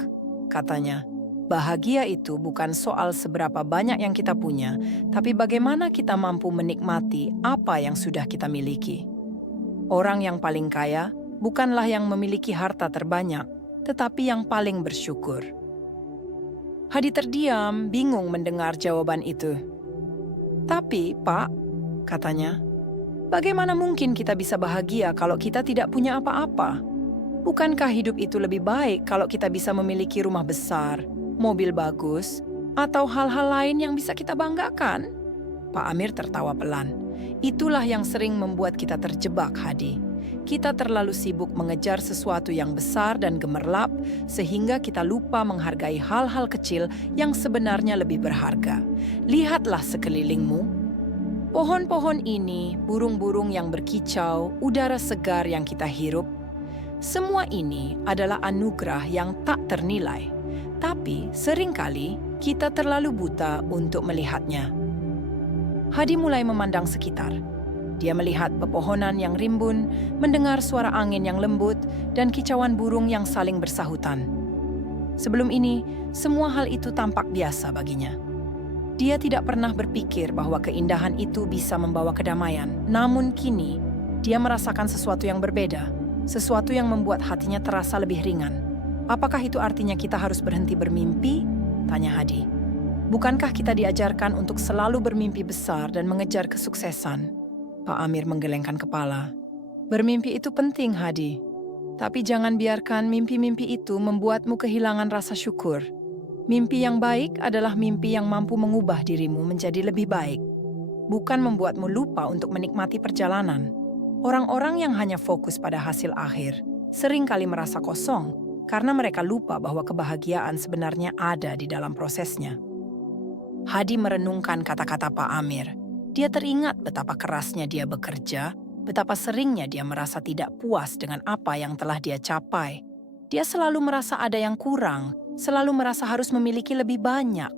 katanya, "bahagia itu bukan soal seberapa banyak yang kita punya, tapi bagaimana kita mampu menikmati apa yang sudah kita miliki. Orang yang paling kaya bukanlah yang memiliki harta terbanyak, tetapi yang paling bersyukur." Hadi terdiam, bingung mendengar jawaban itu. "Tapi, Pak," katanya, "bagaimana mungkin kita bisa bahagia kalau kita tidak punya apa-apa? Bukankah hidup itu lebih baik kalau kita bisa memiliki rumah besar, mobil bagus, atau hal-hal lain yang bisa kita banggakan?" Pak Amir tertawa pelan. "Itulah yang sering membuat kita terjebak, Hadi. Kita terlalu sibuk mengejar sesuatu yang besar dan gemerlap, sehingga kita lupa menghargai hal-hal kecil yang sebenarnya lebih berharga. Lihatlah sekelilingmu. Pohon-pohon ini, burung-burung yang berkicau, udara segar yang kita hirup. Semua ini adalah anugerah yang tak ternilai. Tapi seringkali kita terlalu buta untuk melihatnya." Hadi mulai memandang sekitar. Dia melihat pepohonan yang rimbun, mendengar suara angin yang lembut, dan kicauan burung yang saling bersahutan. Sebelum ini, semua hal itu tampak biasa baginya. Dia tidak pernah berpikir bahwa keindahan itu bisa membawa kedamaian. Namun kini, dia merasakan sesuatu yang berbeda, sesuatu yang membuat hatinya terasa lebih ringan. "Apakah itu artinya kita harus berhenti bermimpi?" tanya Hadi. "Bukankah kita diajarkan untuk selalu bermimpi besar dan mengejar kesuksesan?" Pak Amir menggelengkan kepala. "Bermimpi itu penting, Hadi. Tapi jangan biarkan mimpi-mimpi itu membuatmu kehilangan rasa syukur. Mimpi yang baik adalah mimpi yang mampu mengubah dirimu menjadi lebih baik, bukan membuatmu lupa untuk menikmati perjalanan. Orang-orang yang hanya fokus pada hasil akhir seringkali merasa kosong karena mereka lupa bahwa kebahagiaan sebenarnya ada di dalam prosesnya." Hadi merenungkan kata-kata Pak Amir. Dia teringat betapa kerasnya dia bekerja, betapa seringnya dia merasa tidak puas dengan apa yang telah dia capai. Dia selalu merasa ada yang kurang, selalu merasa harus memiliki lebih banyak.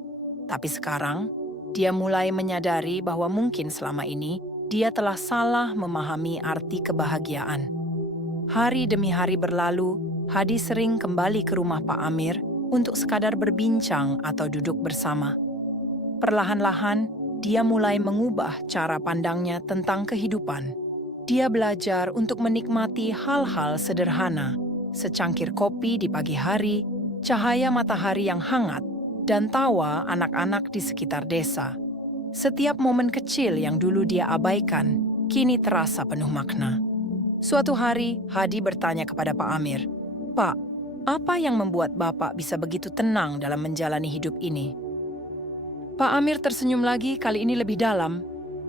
Tapi sekarang, dia mulai menyadari bahwa mungkin selama ini dia telah salah memahami arti kebahagiaan. Hari demi hari berlalu, Hadi sering kembali ke rumah Pak Amir untuk sekadar berbincang atau duduk bersama. Perlahan-lahan, dia mulai mengubah cara pandangnya tentang kehidupan. Dia belajar untuk menikmati hal-hal sederhana, secangkir kopi di pagi hari, cahaya matahari yang hangat, dan tawa anak-anak di sekitar desa. Setiap momen kecil yang dulu dia abaikan, kini terasa penuh makna. Suatu hari, Hadi bertanya kepada Pak Amir, "Pak, apa yang membuat Bapak bisa begitu tenang dalam menjalani hidup ini?" Pak Amir tersenyum lagi, kali ini lebih dalam.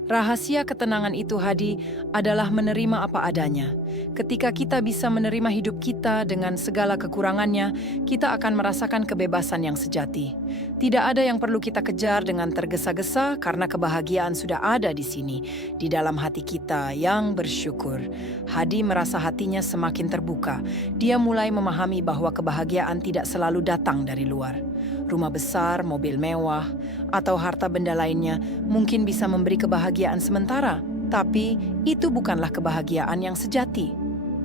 Rahasia ketenangan itu, Hadi, adalah menerima apa adanya. Ketika kita bisa menerima hidup kita dengan segala kekurangannya, kita akan merasakan kebebasan yang sejati. Tidak ada yang perlu kita kejar dengan tergesa-gesa karena kebahagiaan sudah ada di sini, di dalam hati kita yang bersyukur. Hadi merasa hatinya semakin terbuka. Dia mulai memahami bahwa kebahagiaan tidak selalu datang dari luar. Rumah besar, mobil mewah, atau harta benda lainnya mungkin bisa memberi kebahagiaan sementara, tapi itu bukanlah kebahagiaan yang sejati.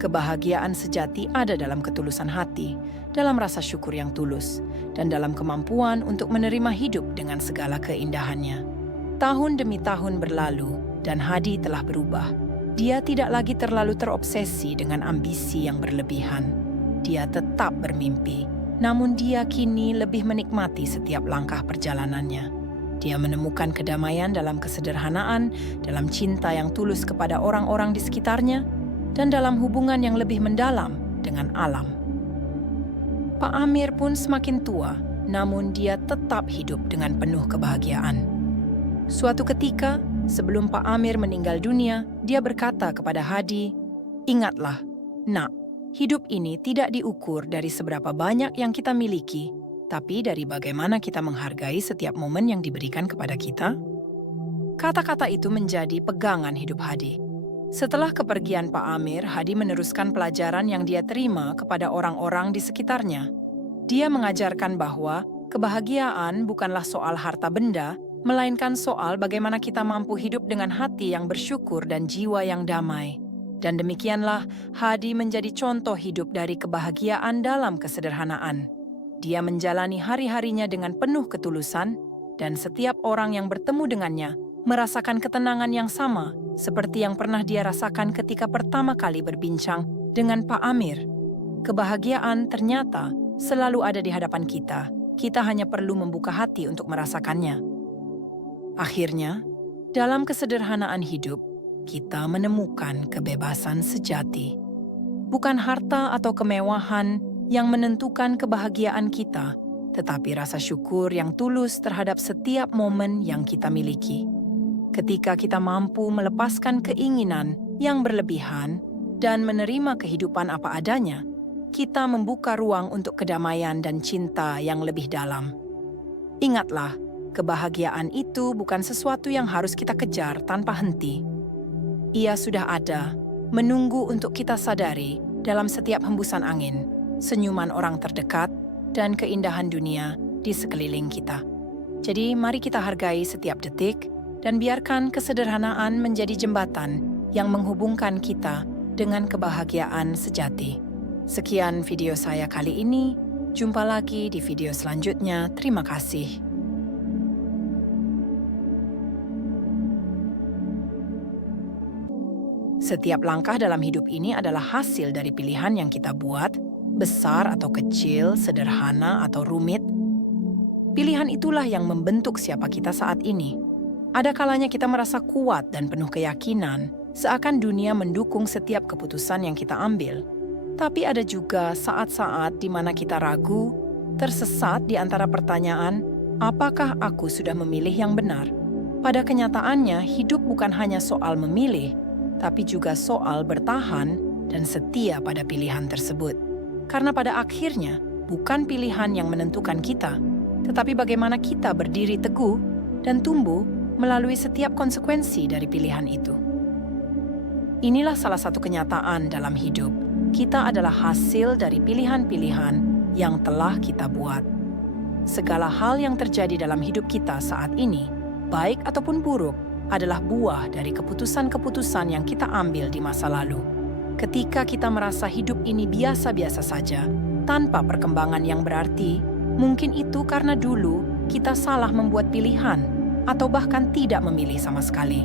Kebahagiaan sejati ada dalam ketulusan hati, dalam rasa syukur yang tulus, dan dalam kemampuan untuk menerima hidup dengan segala keindahannya. Tahun demi tahun berlalu, dan Hadi telah berubah. Dia tidak lagi terlalu terobsesi dengan ambisi yang berlebihan. Dia tetap bermimpi. Namun dia kini lebih menikmati setiap langkah perjalanannya. Dia menemukan kedamaian dalam kesederhanaan, dalam cinta yang tulus kepada orang-orang di sekitarnya, dan dalam hubungan yang lebih mendalam dengan alam. Pak Amir pun semakin tua, namun dia tetap hidup dengan penuh kebahagiaan. Suatu ketika, sebelum Pak Amir meninggal dunia, dia berkata kepada Hadi, "Ingatlah, Nak, hidup ini tidak diukur dari seberapa banyak yang kita miliki, tapi dari bagaimana kita menghargai setiap momen yang diberikan kepada kita." Kata-kata itu menjadi pegangan hidup Hadi. Setelah kepergian Pak Amir, Hadi meneruskan pelajaran yang dia terima kepada orang-orang di sekitarnya. Dia mengajarkan bahwa kebahagiaan bukanlah soal harta benda, melainkan soal bagaimana kita mampu hidup dengan hati yang bersyukur dan jiwa yang damai. Dan demikianlah Hadi menjadi contoh hidup dari kebahagiaan dalam kesederhanaan. Dia menjalani hari-harinya dengan penuh ketulusan, dan setiap orang yang bertemu dengannya merasakan ketenangan yang sama seperti yang pernah dia rasakan ketika pertama kali berbincang dengan Pak Amir. Kebahagiaan ternyata selalu ada di hadapan kita. Kita hanya perlu membuka hati untuk merasakannya. Akhirnya, dalam kesederhanaan hidup, kita menemukan kebebasan sejati. Bukan harta atau kemewahan yang menentukan kebahagiaan kita, tetapi rasa syukur yang tulus terhadap setiap momen yang kita miliki. Ketika kita mampu melepaskan keinginan yang berlebihan dan menerima kehidupan apa adanya, kita membuka ruang untuk kedamaian dan cinta yang lebih dalam. Ingatlah, kebahagiaan itu bukan sesuatu yang harus kita kejar tanpa henti. Ia sudah ada, menunggu untuk kita sadari dalam setiap hembusan angin, senyuman orang terdekat, dan keindahan dunia di sekeliling kita. Jadi mari kita hargai setiap detik dan biarkan kesederhanaan menjadi jembatan yang menghubungkan kita dengan kebahagiaan sejati. Sekian video saya kali ini, jumpa lagi di video selanjutnya. Terima kasih. Setiap langkah dalam hidup ini adalah hasil dari pilihan yang kita buat, besar atau kecil, sederhana atau rumit. Pilihan itulah yang membentuk siapa kita saat ini. Ada kalanya kita merasa kuat dan penuh keyakinan, seakan dunia mendukung setiap keputusan yang kita ambil. Tapi ada juga saat-saat di mana kita ragu, tersesat di antara pertanyaan, apakah aku sudah memilih yang benar? Pada kenyataannya, hidup bukan hanya soal memilih, tapi juga soal bertahan dan setia pada pilihan tersebut. Karena pada akhirnya, bukan pilihan yang menentukan kita, tetapi bagaimana kita berdiri teguh dan tumbuh melalui setiap konsekuensi dari pilihan itu. Inilah salah satu kenyataan dalam hidup. Kita adalah hasil dari pilihan-pilihan yang telah kita buat. Segala hal yang terjadi dalam hidup kita saat ini, baik ataupun buruk, adalah buah dari keputusan-keputusan yang kita ambil di masa lalu. Ketika kita merasa hidup ini biasa-biasa saja, tanpa perkembangan yang berarti, mungkin itu karena dulu kita salah membuat pilihan atau bahkan tidak memilih sama sekali.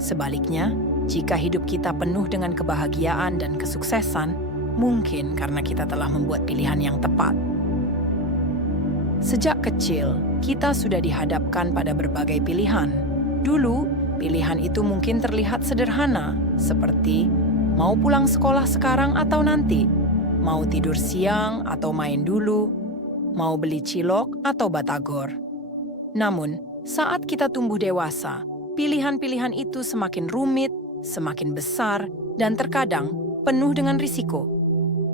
Sebaliknya, jika hidup kita penuh dengan kebahagiaan dan kesuksesan, mungkin karena kita telah membuat pilihan yang tepat. Sejak kecil, kita sudah dihadapkan pada berbagai pilihan. Dulu, pilihan itu mungkin terlihat sederhana, seperti mau pulang sekolah sekarang atau nanti, mau tidur siang atau main dulu, mau beli cilok atau batagor. Namun, saat kita tumbuh dewasa, pilihan-pilihan itu semakin rumit, semakin besar, dan terkadang penuh dengan risiko.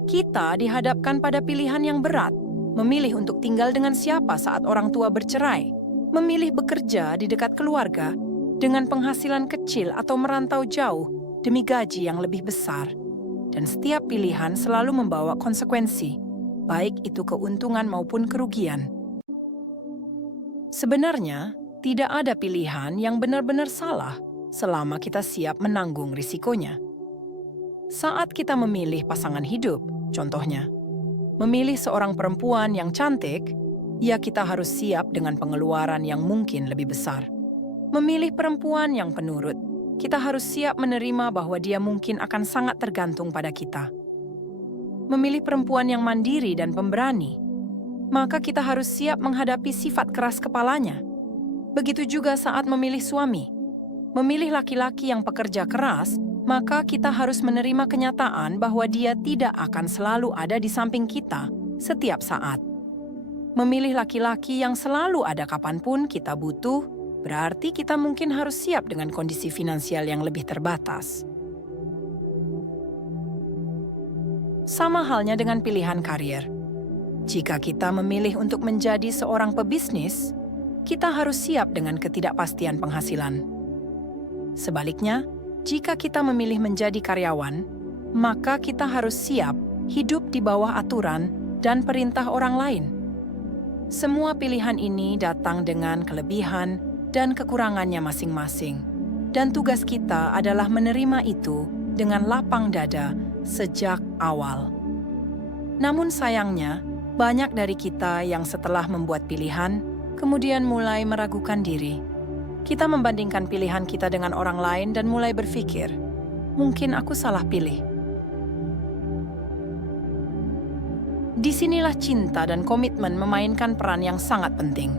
Kita dihadapkan pada pilihan yang berat, memilih untuk tinggal dengan siapa saat orang tua bercerai, memilih bekerja di dekat keluarga, dengan penghasilan kecil atau merantau jauh demi gaji yang lebih besar. Dan setiap pilihan selalu membawa konsekuensi, baik itu keuntungan maupun kerugian. Sebenarnya, tidak ada pilihan yang benar-benar salah selama kita siap menanggung risikonya. Saat kita memilih pasangan hidup, contohnya, memilih seorang perempuan yang cantik, ya kita harus siap dengan pengeluaran yang mungkin lebih besar. Memilih perempuan yang penurut, kita harus siap menerima bahwa dia mungkin akan sangat tergantung pada kita. Memilih perempuan yang mandiri dan pemberani, maka kita harus siap menghadapi sifat keras kepalanya. Begitu juga saat memilih suami. Memilih laki-laki yang pekerja keras, maka kita harus menerima kenyataan bahwa dia tidak akan selalu ada di samping kita setiap saat. Memilih laki-laki yang selalu ada kapanpun kita butuh, berarti kita mungkin harus siap dengan kondisi finansial yang lebih terbatas. Sama halnya dengan pilihan karier. Jika kita memilih untuk menjadi seorang pebisnis, kita harus siap dengan ketidakpastian penghasilan. Sebaliknya, jika kita memilih menjadi karyawan, maka kita harus siap hidup di bawah aturan dan perintah orang lain. Semua pilihan ini datang dengan kelebihan dan kekurangannya masing-masing, dan tugas kita adalah menerima itu dengan lapang dada sejak awal. Namun sayangnya, banyak dari kita yang setelah membuat pilihan, kemudian mulai meragukan diri. Kita membandingkan pilihan kita dengan orang lain dan mulai berpikir, mungkin aku salah pilih. Disinilah cinta dan komitmen memainkan peran yang sangat penting.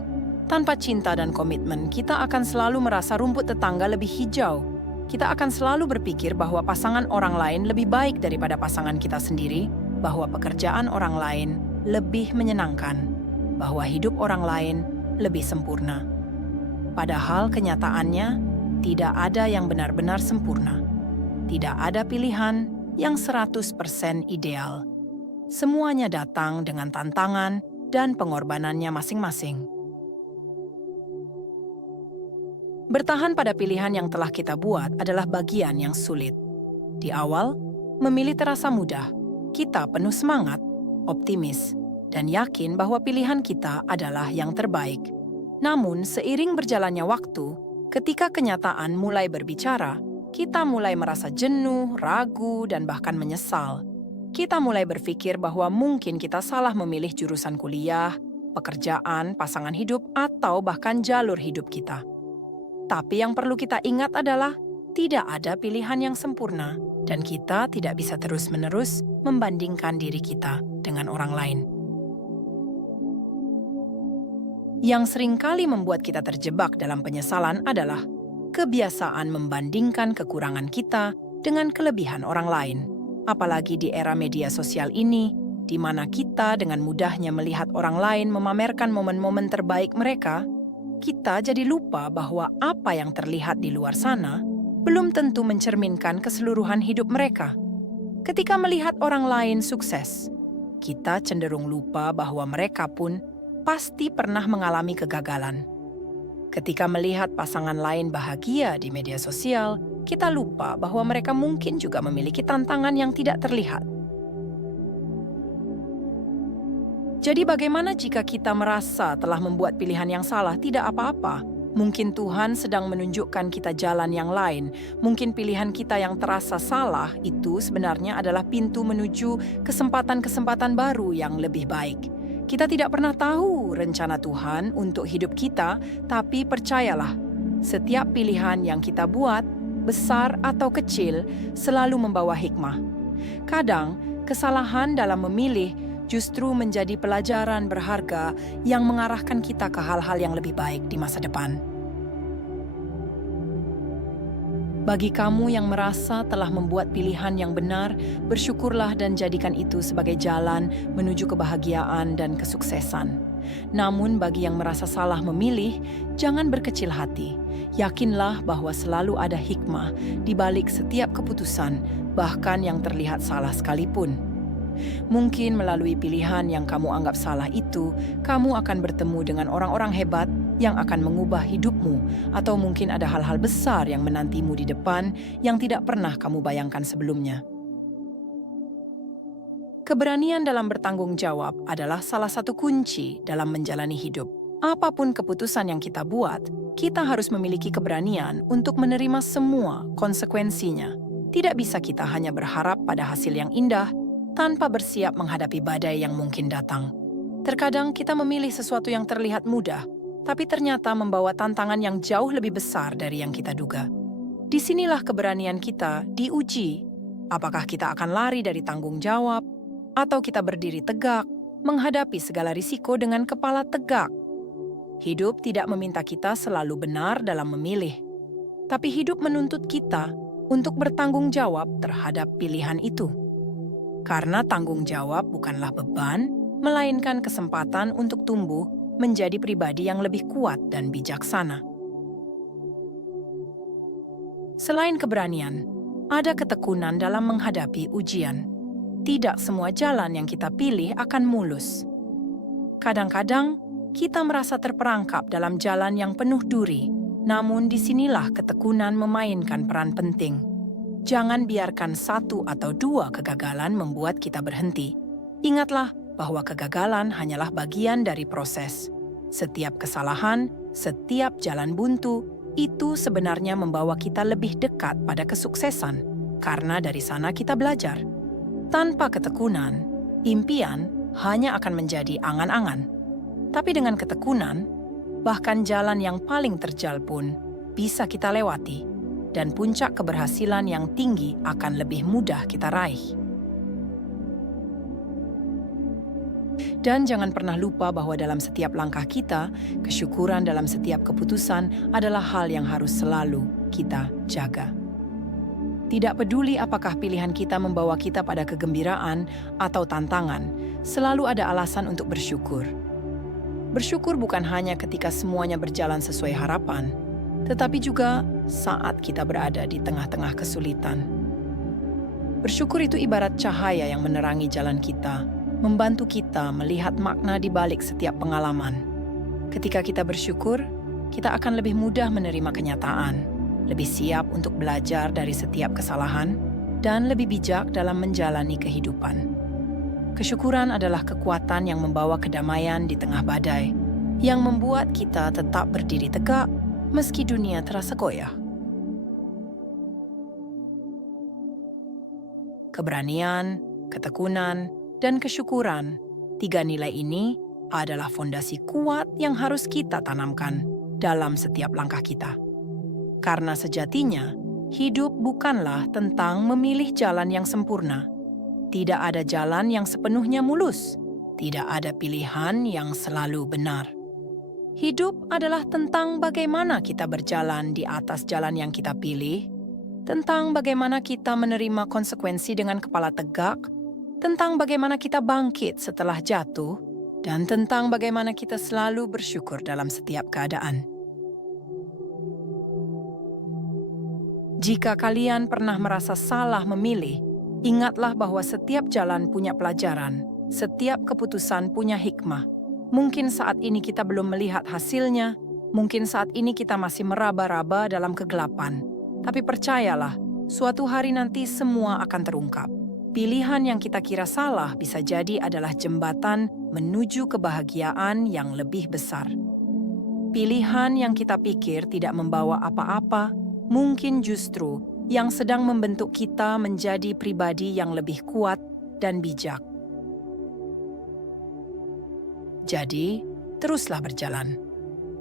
Tanpa cinta dan komitmen, kita akan selalu merasa rumput tetangga lebih hijau. Kita akan selalu berpikir bahwa pasangan orang lain lebih baik daripada pasangan kita sendiri, bahwa pekerjaan orang lain lebih menyenangkan, bahwa hidup orang lain lebih sempurna. Padahal kenyataannya, tidak ada yang benar-benar sempurna. Tidak ada pilihan yang 100% ideal. Semuanya datang dengan tantangan dan pengorbanannya masing-masing. Bertahan pada pilihan yang telah kita buat adalah bagian yang sulit. Di awal, memilih terasa mudah. Kita penuh semangat, optimis, dan yakin bahwa pilihan kita adalah yang terbaik. Namun, seiring berjalannya waktu, ketika kenyataan mulai berbicara, kita mulai merasa jenuh, ragu, dan bahkan menyesal. Kita mulai berpikir bahwa mungkin kita salah memilih jurusan kuliah, pekerjaan, pasangan hidup, atau bahkan jalur hidup kita. Tapi yang perlu kita ingat adalah tidak ada pilihan yang sempurna, dan kita tidak bisa terus-menerus membandingkan diri kita dengan orang lain. Yang seringkali membuat kita terjebak dalam penyesalan adalah kebiasaan membandingkan kekurangan kita dengan kelebihan orang lain. Apalagi di era media sosial ini, di mana kita dengan mudahnya melihat orang lain memamerkan momen-momen terbaik mereka, kita jadi lupa bahwa apa yang terlihat di luar sana belum tentu mencerminkan keseluruhan hidup mereka. Ketika melihat orang lain sukses, kita cenderung lupa bahwa mereka pun pasti pernah mengalami kegagalan. Ketika melihat pasangan lain bahagia di media sosial, kita lupa bahwa mereka mungkin juga memiliki tantangan yang tidak terlihat. Jadi bagaimana jika kita merasa telah membuat pilihan yang salah? Tidak apa-apa. Mungkin Tuhan sedang menunjukkan kita jalan yang lain. Mungkin pilihan kita yang terasa salah itu sebenarnya adalah pintu menuju kesempatan-kesempatan baru yang lebih baik. Kita tidak pernah tahu rencana Tuhan untuk hidup kita, tapi percayalah, setiap pilihan yang kita buat, besar atau kecil, selalu membawa hikmah. Kadang, kesalahan dalam memilih justru menjadi pelajaran berharga yang mengarahkan kita ke hal-hal yang lebih baik di masa depan. Bagi kamu yang merasa telah membuat pilihan yang benar, bersyukurlah dan jadikan itu sebagai jalan menuju kebahagiaan dan kesuksesan. Namun bagi yang merasa salah memilih, jangan berkecil hati. Yakinlah bahwa selalu ada hikmah di balik setiap keputusan, bahkan yang terlihat salah sekalipun. Mungkin melalui pilihan yang kamu anggap salah itu, kamu akan bertemu dengan orang-orang hebat yang akan mengubah hidupmu, atau mungkin ada hal-hal besar yang menantimu di depan yang tidak pernah kamu bayangkan sebelumnya. Keberanian dalam bertanggung jawab adalah salah satu kunci dalam menjalani hidup. Apapun keputusan yang kita buat, kita harus memiliki keberanian untuk menerima semua konsekuensinya. Tidak bisa kita hanya berharap pada hasil yang indah, tanpa bersiap menghadapi badai yang mungkin datang. Terkadang kita memilih sesuatu yang terlihat mudah, tapi ternyata membawa tantangan yang jauh lebih besar dari yang kita duga. Disinilah keberanian kita diuji. Apakah kita akan lari dari tanggung jawab, atau kita berdiri tegak, menghadapi segala risiko dengan kepala tegak? Hidup tidak meminta kita selalu benar dalam memilih, tapi hidup menuntut kita untuk bertanggung jawab terhadap pilihan itu. Karena tanggung jawab bukanlah beban, melainkan kesempatan untuk tumbuh menjadi pribadi yang lebih kuat dan bijaksana. Selain keberanian, ada ketekunan dalam menghadapi ujian. Tidak semua jalan yang kita pilih akan mulus. Kadang-kadang, kita merasa terperangkap dalam jalan yang penuh duri, namun disinilah ketekunan memainkan peran penting. Jangan biarkan satu atau dua kegagalan membuat kita berhenti. Ingatlah bahwa kegagalan hanyalah bagian dari proses. Setiap kesalahan, setiap jalan buntu, itu sebenarnya membawa kita lebih dekat pada kesuksesan, karena dari sana kita belajar. Tanpa ketekunan, impian hanya akan menjadi angan-angan. Tapi dengan ketekunan, bahkan jalan yang paling terjal pun bisa kita lewati. Dan puncak keberhasilan yang tinggi akan lebih mudah kita raih. Dan jangan pernah lupa bahwa dalam setiap langkah kita, kesyukuran dalam setiap keputusan adalah hal yang harus selalu kita jaga. Tidak peduli apakah pilihan kita membawa kita pada kegembiraan atau tantangan, selalu ada alasan untuk bersyukur. Bersyukur bukan hanya ketika semuanya berjalan sesuai harapan, tetapi juga saat kita berada di tengah-tengah kesulitan. Bersyukur itu ibarat cahaya yang menerangi jalan kita, membantu kita melihat makna di balik setiap pengalaman. Ketika kita bersyukur, kita akan lebih mudah menerima kenyataan, lebih siap untuk belajar dari setiap kesalahan, dan lebih bijak dalam menjalani kehidupan. Kesyukuran adalah kekuatan yang membawa kedamaian di tengah badai, yang membuat kita tetap berdiri tegak meski dunia terasa goyah. Keberanian, ketekunan, dan kesyukuran, tiga nilai ini adalah fondasi kuat yang harus kita tanamkan dalam setiap langkah kita. Karena sejatinya, hidup bukanlah tentang memilih jalan yang sempurna. Tidak ada jalan yang sepenuhnya mulus. Tidak ada pilihan yang selalu benar. Hidup adalah tentang bagaimana kita berjalan di atas jalan yang kita pilih, tentang bagaimana kita menerima konsekuensi dengan kepala tegak, tentang bagaimana kita bangkit setelah jatuh, dan tentang bagaimana kita selalu bersyukur dalam setiap keadaan. Jika kalian pernah merasa salah memilih, ingatlah bahwa setiap jalan punya pelajaran, setiap keputusan punya hikmah. Mungkin saat ini kita belum melihat hasilnya, mungkin saat ini kita masih meraba-raba dalam kegelapan. Tapi percayalah, suatu hari nanti semua akan terungkap. Pilihan yang kita kira salah bisa jadi adalah jembatan menuju kebahagiaan yang lebih besar. Pilihan yang kita pikir tidak membawa apa-apa, mungkin justru yang sedang membentuk kita menjadi pribadi yang lebih kuat dan bijak. Jadi, teruslah berjalan.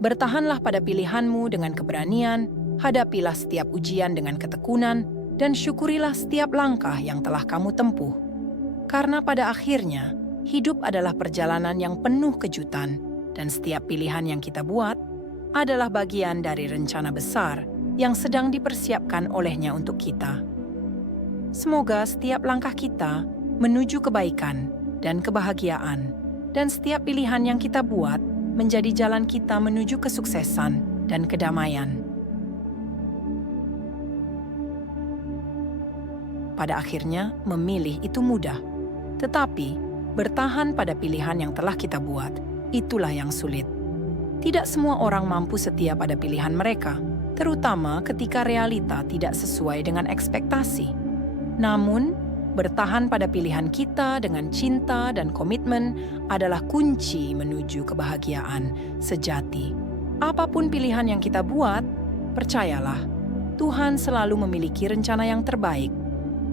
Bertahanlah pada pilihanmu dengan keberanian, hadapilah setiap ujian dengan ketekunan, dan syukurilah setiap langkah yang telah kamu tempuh. Karena pada akhirnya, hidup adalah perjalanan yang penuh kejutan, dan setiap pilihan yang kita buat adalah bagian dari rencana besar yang sedang dipersiapkan olehnya untuk kita. Semoga setiap langkah kita menuju kebaikan dan kebahagiaan, dan setiap pilihan yang kita buat menjadi jalan kita menuju kesuksesan dan kedamaian. Pada akhirnya, memilih itu mudah. Tetapi, bertahan pada pilihan yang telah kita buat, itulah yang sulit. Tidak semua orang mampu setia pada pilihan mereka, terutama ketika realita tidak sesuai dengan ekspektasi. Namun, bertahan pada pilihan kita dengan cinta dan komitmen adalah kunci menuju kebahagiaan sejati. Apapun pilihan yang kita buat, percayalah, Tuhan selalu memiliki rencana yang terbaik.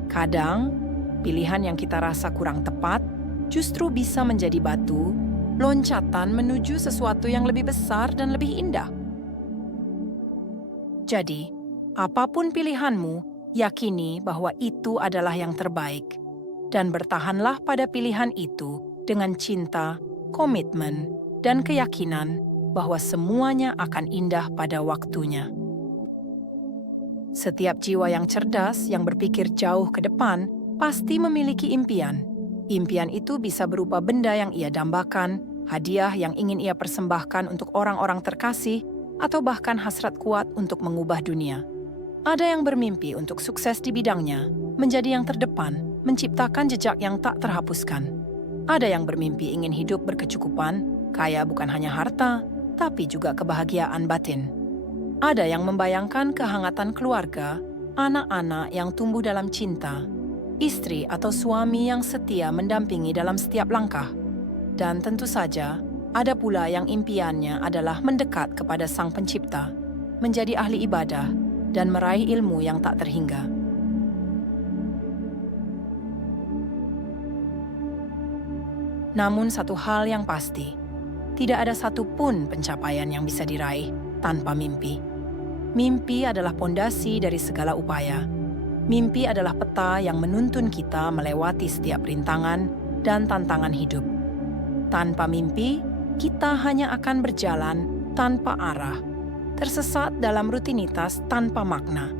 Kadang, pilihan yang kita rasa kurang tepat justru bisa menjadi batu, loncatan menuju sesuatu yang lebih besar dan lebih indah. Jadi, apapun pilihanmu, yakini bahwa itu adalah yang terbaik. Dan bertahanlah pada pilihan itu dengan cinta, komitmen, dan keyakinan bahwa semuanya akan indah pada waktunya. Setiap jiwa yang cerdas, yang berpikir jauh ke depan, pasti memiliki impian. Impian itu bisa berupa benda yang ia dambakan, hadiah yang ingin ia persembahkan untuk orang-orang terkasih, atau bahkan hasrat kuat untuk mengubah dunia. Ada yang bermimpi untuk sukses di bidangnya, menjadi yang terdepan, menciptakan jejak yang tak terhapuskan. Ada yang bermimpi ingin hidup berkecukupan, kaya bukan hanya harta, tapi juga kebahagiaan batin. Ada yang membayangkan kehangatan keluarga, anak-anak yang tumbuh dalam cinta, istri atau suami yang setia mendampingi dalam setiap langkah. Dan tentu saja, ada pula yang impiannya adalah mendekat kepada Sang Pencipta, menjadi ahli ibadah, dan meraih ilmu yang tak terhingga. Namun satu hal yang pasti, tidak ada satupun pencapaian yang bisa diraih tanpa mimpi. Mimpi adalah pondasi dari segala upaya. Mimpi adalah peta yang menuntun kita melewati setiap rintangan dan tantangan hidup. Tanpa mimpi, kita hanya akan berjalan tanpa arah, tersesat dalam rutinitas tanpa makna.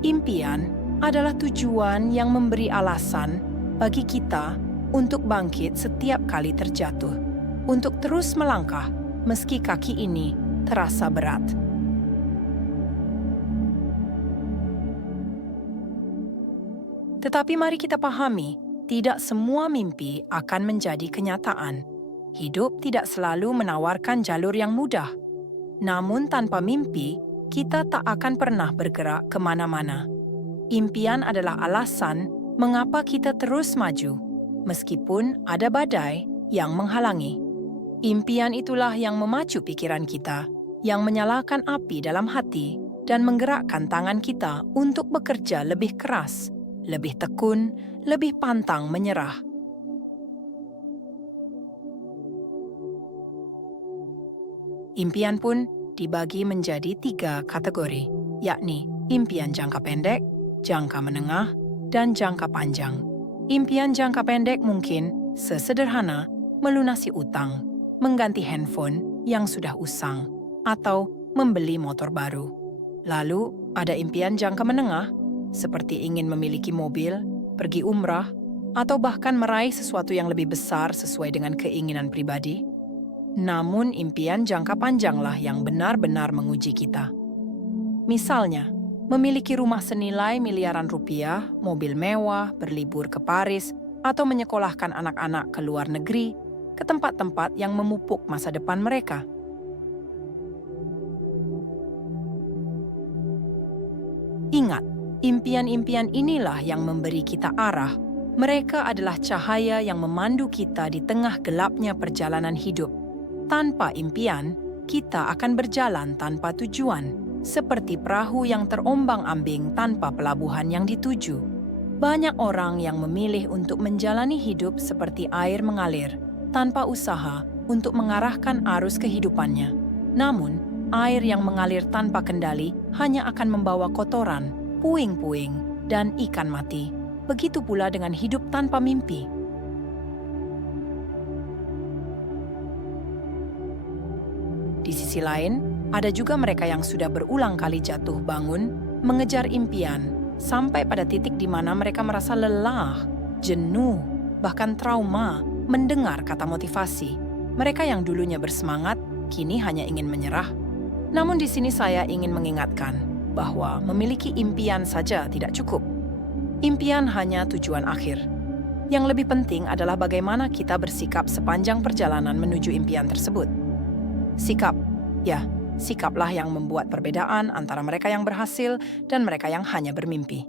Impian adalah tujuan yang memberi alasan bagi kita untuk bangkit setiap kali terjatuh, untuk terus melangkah meski kaki ini terasa berat. Tetapi mari kita pahami, tidak semua mimpi akan menjadi kenyataan. Hidup tidak selalu menawarkan jalur yang mudah. Namun tanpa mimpi, kita tak akan pernah bergerak kemana-mana. Impian adalah alasan mengapa kita terus maju, meskipun ada badai yang menghalangi. Impian itulah yang memacu pikiran kita, yang menyalakan api dalam hati, dan menggerakkan tangan kita untuk bekerja lebih keras, lebih tekun, lebih pantang menyerah. Impian pun dibagi menjadi 3 kategori, yakni impian jangka pendek, jangka menengah, dan jangka panjang. Impian jangka pendek mungkin sesederhana melunasi utang, mengganti handphone yang sudah usang, atau membeli motor baru. Lalu ada impian jangka menengah, seperti ingin memiliki mobil, pergi umrah, atau bahkan meraih sesuatu yang lebih besar sesuai dengan keinginan pribadi. Namun impian jangka panjanglah yang benar-benar menguji kita. Misalnya, memiliki rumah senilai miliaran rupiah, mobil mewah, berlibur ke Paris, atau menyekolahkan anak-anak ke luar negeri, ke tempat-tempat yang memupuk masa depan mereka. Impian-impian inilah yang memberi kita arah. Mereka adalah cahaya yang memandu kita di tengah gelapnya perjalanan hidup. Tanpa impian, kita akan berjalan tanpa tujuan, seperti perahu yang terombang-ambing tanpa pelabuhan yang dituju. Banyak orang yang memilih untuk menjalani hidup seperti air mengalir, tanpa usaha untuk mengarahkan arus kehidupannya. Namun, air yang mengalir tanpa kendali hanya akan membawa kotoran, puing-puing, dan ikan mati. Begitu pula dengan hidup tanpa mimpi. Di sisi lain, ada juga mereka yang sudah berulang kali jatuh bangun, mengejar impian, sampai pada titik di mana mereka merasa lelah, jenuh, bahkan trauma mendengar kata motivasi. Mereka yang dulunya bersemangat, kini hanya ingin menyerah. Namun di sini saya ingin mengingatkan bahwa memiliki impian saja tidak cukup. Impian hanya tujuan akhir. Yang lebih penting adalah bagaimana kita bersikap sepanjang perjalanan menuju impian tersebut. Sikap, ya, sikaplah yang membuat perbedaan antara mereka yang berhasil dan mereka yang hanya bermimpi.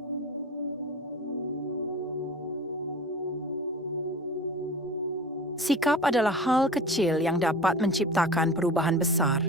Sikap adalah hal kecil yang dapat menciptakan perubahan besar.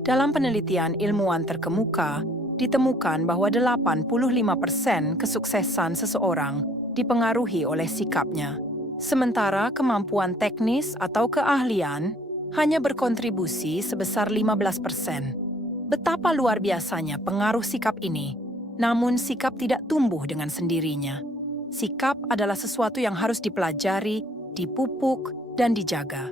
Dalam penelitian ilmuwan terkemuka, ditemukan bahwa 85% kesuksesan seseorang dipengaruhi oleh sikapnya. Sementara kemampuan teknis atau keahlian hanya berkontribusi sebesar 15%. Betapa luar biasanya pengaruh sikap ini. Namun sikap tidak tumbuh dengan sendirinya. Sikap adalah sesuatu yang harus dipelajari, dipupuk, dan dijaga.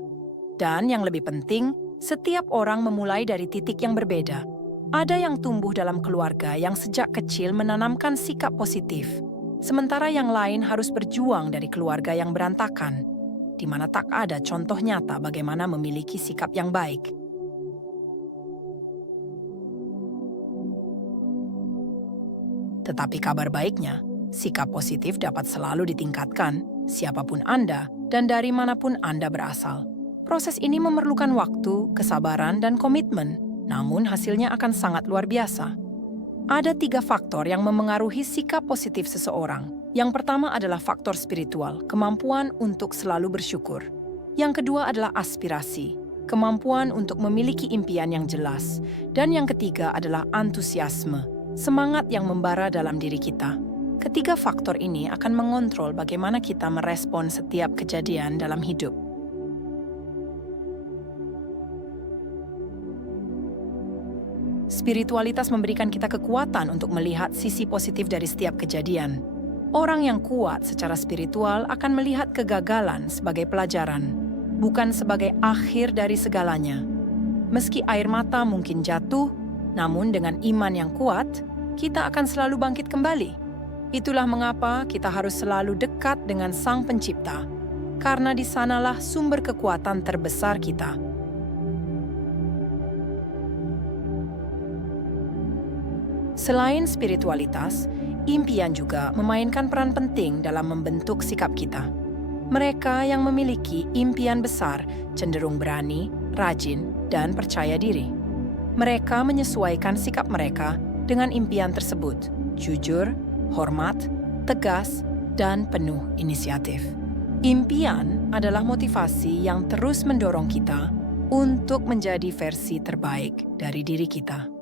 Dan yang lebih penting, setiap orang memulai dari titik yang berbeda. Ada yang tumbuh dalam keluarga yang sejak kecil menanamkan sikap positif, sementara yang lain harus berjuang dari keluarga yang berantakan, di mana tak ada contoh nyata bagaimana memiliki sikap yang baik. Tetapi kabar baiknya, sikap positif dapat selalu ditingkatkan, siapapun Anda dan dari manapun Anda berasal. Proses ini memerlukan waktu, kesabaran, dan komitmen, namun hasilnya akan sangat luar biasa. Ada 3 faktor yang memengaruhi sikap positif seseorang. Yang pertama adalah faktor spiritual, kemampuan untuk selalu bersyukur. Yang kedua adalah aspirasi, kemampuan untuk memiliki impian yang jelas. Dan yang ketiga adalah antusiasme, semangat yang membara dalam diri kita. Ketiga faktor ini akan mengontrol bagaimana kita merespon setiap kejadian dalam hidup. Spiritualitas memberikan kita kekuatan untuk melihat sisi positif dari setiap kejadian. Orang yang kuat secara spiritual akan melihat kegagalan sebagai pelajaran, bukan sebagai akhir dari segalanya. Meski air mata mungkin jatuh, namun dengan iman yang kuat, kita akan selalu bangkit kembali. Itulah mengapa kita harus selalu dekat dengan Sang Pencipta, karena di sanalah sumber kekuatan terbesar kita. Selain spiritualitas, impian juga memainkan peran penting dalam membentuk sikap kita. Mereka yang memiliki impian besar cenderung berani, rajin, dan percaya diri. Mereka menyesuaikan sikap mereka dengan impian tersebut, jujur, hormat, tegas, dan penuh inisiatif. Impian adalah motivasi yang terus mendorong kita untuk menjadi versi terbaik dari diri kita.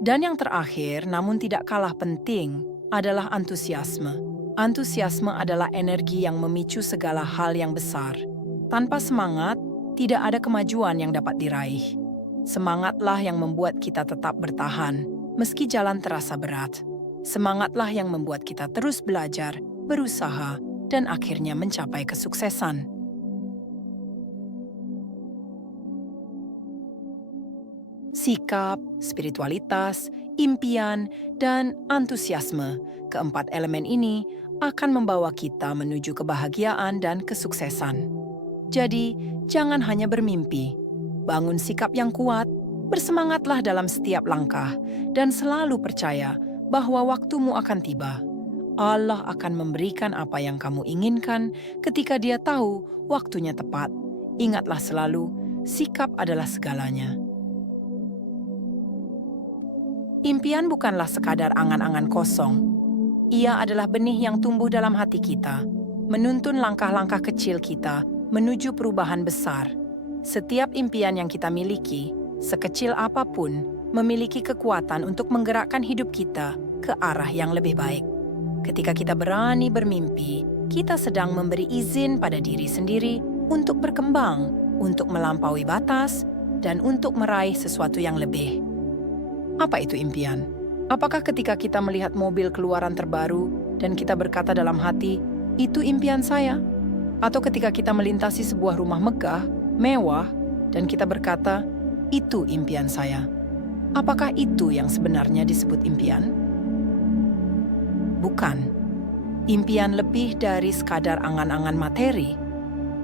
Dan yang terakhir, namun tidak kalah penting, adalah antusiasme. Antusiasme adalah energi yang memicu segala hal yang besar. Tanpa semangat, tidak ada kemajuan yang dapat diraih. Semangatlah yang membuat kita tetap bertahan, meski jalan terasa berat. Semangatlah yang membuat kita terus belajar, berusaha, dan akhirnya mencapai kesuksesan. Sikap, spiritualitas, impian, dan antusiasme, keempat elemen ini akan membawa kita menuju kebahagiaan dan kesuksesan. Jadi, jangan hanya bermimpi. Bangun sikap yang kuat, bersemangatlah dalam setiap langkah, dan selalu percaya bahwa waktumu akan tiba. Allah akan memberikan apa yang kamu inginkan ketika Dia tahu waktunya tepat. Ingatlah selalu, sikap adalah segalanya. Impian bukanlah sekadar angan-angan kosong. Ia adalah benih yang tumbuh dalam hati kita, menuntun langkah-langkah kecil kita menuju perubahan besar. Setiap impian yang kita miliki, sekecil apapun, memiliki kekuatan untuk menggerakkan hidup kita ke arah yang lebih baik. Ketika kita berani bermimpi, kita sedang memberi izin pada diri sendiri untuk berkembang, untuk melampaui batas, dan untuk meraih sesuatu yang lebih. Apa itu impian? Apakah ketika kita melihat mobil keluaran terbaru dan kita berkata dalam hati, "Itu impian saya"? Atau ketika kita melintasi sebuah rumah megah, mewah, dan kita berkata, "Itu impian saya"? Apakah itu yang sebenarnya disebut impian? Bukan. Impian lebih dari sekadar angan-angan materi.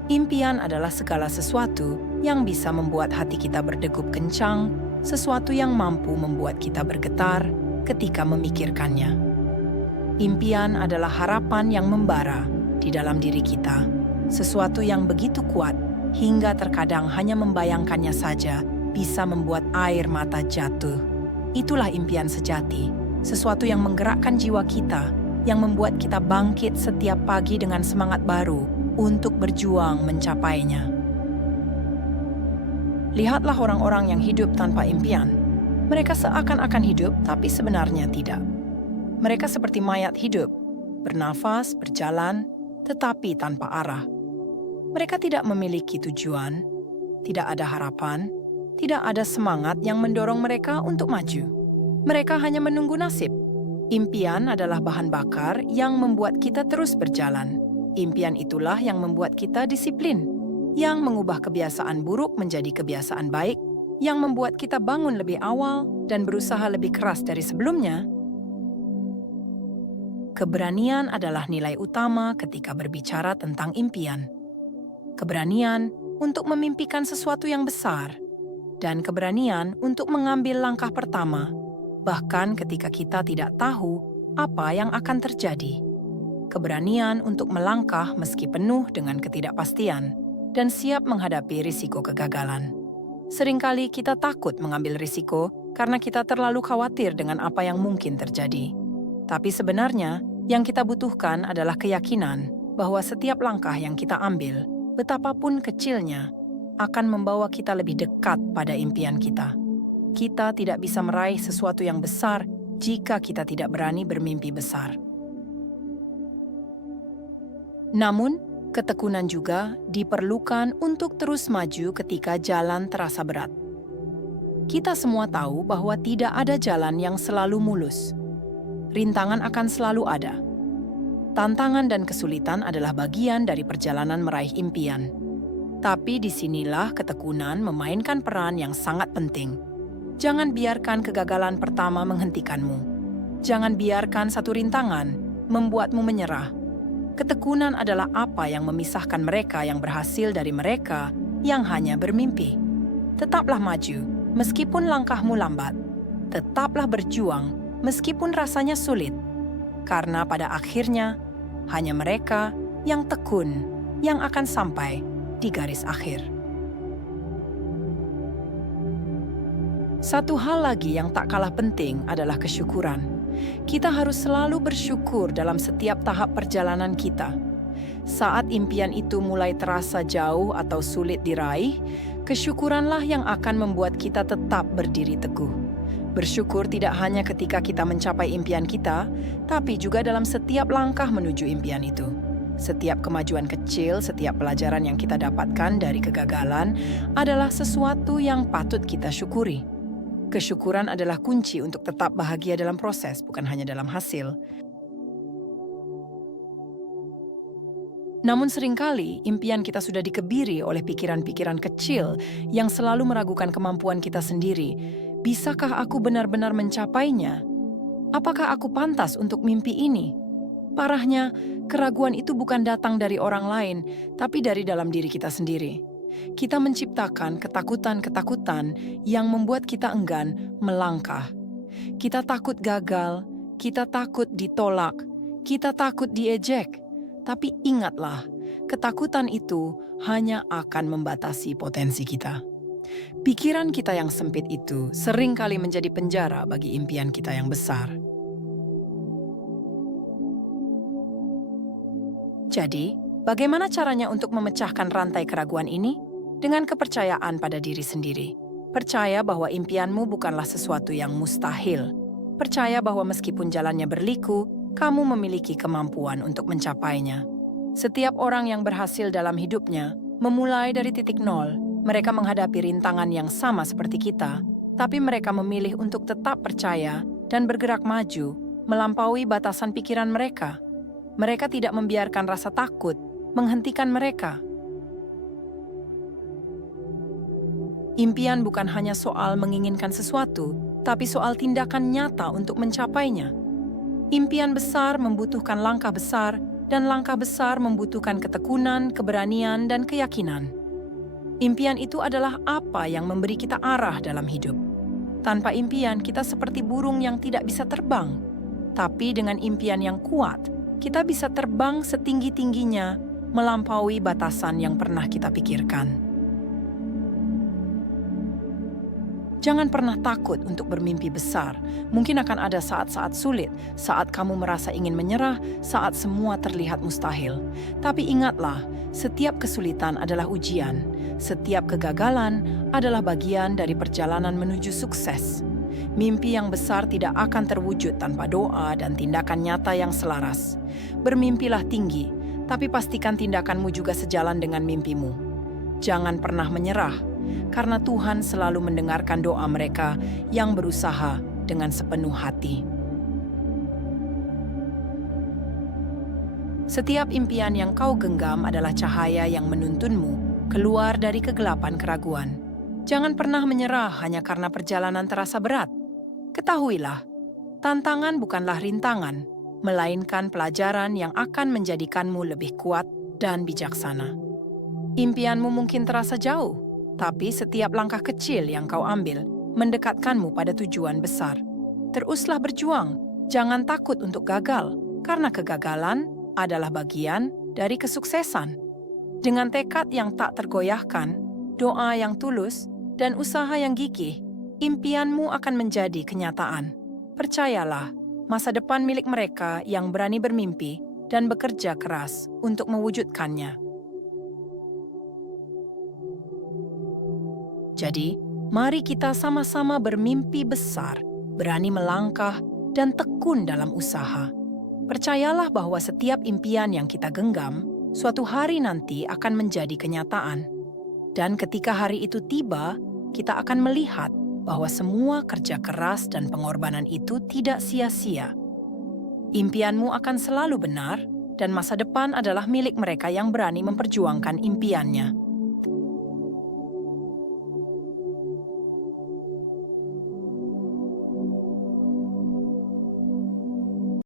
Impian adalah segala sesuatu yang bisa membuat hati kita berdegup kencang, sesuatu yang mampu membuat kita bergetar ketika memikirkannya. Impian adalah harapan yang membara di dalam diri kita, sesuatu yang begitu kuat hingga terkadang hanya membayangkannya saja bisa membuat air mata jatuh. Itulah impian sejati, sesuatu yang menggerakkan jiwa kita, yang membuat kita bangkit setiap pagi dengan semangat baru untuk berjuang mencapainya. Lihatlah orang-orang yang hidup tanpa impian. Mereka seakan-akan hidup, tapi sebenarnya tidak. Mereka seperti mayat hidup, bernafas, berjalan, tetapi tanpa arah. Mereka tidak memiliki tujuan, tidak ada harapan, tidak ada semangat yang mendorong mereka untuk maju. Mereka hanya menunggu nasib. Impian adalah bahan bakar yang membuat kita terus berjalan. Impian itulah yang membuat kita disiplin, yang mengubah kebiasaan buruk menjadi kebiasaan baik, yang membuat kita bangun lebih awal dan berusaha lebih keras dari sebelumnya. Keberanian adalah nilai utama ketika berbicara tentang impian. Keberanian untuk memimpikan sesuatu yang besar, dan keberanian untuk mengambil langkah pertama, bahkan ketika kita tidak tahu apa yang akan terjadi. Keberanian untuk melangkah meski penuh dengan ketidakpastian, dan siap menghadapi risiko kegagalan. Seringkali kita takut mengambil risiko karena kita terlalu khawatir dengan apa yang mungkin terjadi. Tapi sebenarnya, yang kita butuhkan adalah keyakinan bahwa setiap langkah yang kita ambil, betapapun kecilnya, akan membawa kita lebih dekat pada impian kita. Kita tidak bisa meraih sesuatu yang besar jika kita tidak berani bermimpi besar. Namun, ketekunan juga diperlukan untuk terus maju ketika jalan terasa berat. Kita semua tahu bahwa tidak ada jalan yang selalu mulus. Rintangan akan selalu ada. Tantangan dan kesulitan adalah bagian dari perjalanan meraih impian. Tapi disinilah ketekunan memainkan peran yang sangat penting. Jangan biarkan kegagalan pertama menghentikanmu. Jangan biarkan satu rintangan membuatmu menyerah. Ketekunan adalah apa yang memisahkan mereka yang berhasil dari mereka yang hanya bermimpi. Tetaplah maju, meskipun langkahmu lambat. Tetaplah berjuang, meskipun rasanya sulit. Karena pada akhirnya, hanya mereka yang tekun yang akan sampai di garis akhir. Satu hal lagi yang tak kalah penting adalah kesyukuran. Kita harus selalu bersyukur dalam setiap tahap perjalanan kita. Saat impian itu mulai terasa jauh atau sulit diraih, kesyukuranlah yang akan membuat kita tetap berdiri teguh. Bersyukur tidak hanya ketika kita mencapai impian kita, tapi juga dalam setiap langkah menuju impian itu. Setiap kemajuan kecil, setiap pelajaran yang kita dapatkan dari kegagalan adalah sesuatu yang patut kita syukuri. Kesyukuran adalah kunci untuk tetap bahagia dalam proses, bukan hanya dalam hasil. Namun seringkali, impian kita sudah dikebiri oleh pikiran-pikiran kecil yang selalu meragukan kemampuan kita sendiri. Bisakah aku benar-benar mencapainya? Apakah aku pantas untuk mimpi ini? Parahnya, keraguan itu bukan datang dari orang lain, tapi dari dalam diri kita sendiri. Kita menciptakan ketakutan-ketakutan yang membuat kita enggan melangkah. Kita takut gagal, kita takut ditolak, kita takut diejek. Tapi ingatlah, ketakutan itu hanya akan membatasi potensi kita. Pikiran kita yang sempit itu sering kali menjadi penjara bagi impian kita yang besar. Jadi, bagaimana caranya untuk memecahkan rantai keraguan ini? Dengan kepercayaan pada diri sendiri. Percaya bahwa impianmu bukanlah sesuatu yang mustahil. Percaya bahwa meskipun jalannya berliku, kamu memiliki kemampuan untuk mencapainya. Setiap orang yang berhasil dalam hidupnya memulai dari titik nol. Mereka menghadapi rintangan yang sama seperti kita, tapi mereka memilih untuk tetap percaya dan bergerak maju, melampaui batasan pikiran mereka. Mereka tidak membiarkan rasa takut menghentikan mereka. Impian bukan hanya soal menginginkan sesuatu, tapi soal tindakan nyata untuk mencapainya. Impian besar membutuhkan langkah besar, dan langkah besar membutuhkan ketekunan, keberanian, dan keyakinan. Impian itu adalah apa yang memberi kita arah dalam hidup. Tanpa impian, kita seperti burung yang tidak bisa terbang. Tapi dengan impian yang kuat, kita bisa terbang setinggi-tingginya, melampaui batasan yang pernah kita pikirkan. Jangan pernah takut untuk bermimpi besar. Mungkin akan ada saat-saat sulit, saat kamu merasa ingin menyerah, saat semua terlihat mustahil. Tapi ingatlah, setiap kesulitan adalah ujian. Setiap kegagalan adalah bagian dari perjalanan menuju sukses. Mimpi yang besar tidak akan terwujud tanpa doa dan tindakan nyata yang selaras. Bermimpilah tinggi, tapi pastikan tindakanmu juga sejalan dengan mimpimu. Jangan pernah menyerah, karena Tuhan selalu mendengarkan doa mereka yang berusaha dengan sepenuh hati. Setiap impian yang kau genggam adalah cahaya yang menuntunmu keluar dari kegelapan keraguan. Jangan pernah menyerah hanya karena perjalanan terasa berat. Ketahuilah, tantangan bukanlah rintangan, melainkan pelajaran yang akan menjadikanmu lebih kuat dan bijaksana. Impianmu mungkin terasa jauh, tapi setiap langkah kecil yang kau ambil mendekatkanmu pada tujuan besar. Teruslah berjuang, jangan takut untuk gagal, karena kegagalan adalah bagian dari kesuksesan. Dengan tekad yang tak tergoyahkan, doa yang tulus, dan usaha yang gigih, impianmu akan menjadi kenyataan. Percayalah, masa depan milik mereka yang berani bermimpi dan bekerja keras untuk mewujudkannya. Jadi, mari kita sama-sama bermimpi besar, berani melangkah, dan tekun dalam usaha. Percayalah bahwa setiap impian yang kita genggam, suatu hari nanti akan menjadi kenyataan. Dan ketika hari itu tiba, kita akan melihat bahwa semua kerja keras dan pengorbanan itu tidak sia-sia. Impianmu akan selalu benar, dan masa depan adalah milik mereka yang berani memperjuangkan impiannya.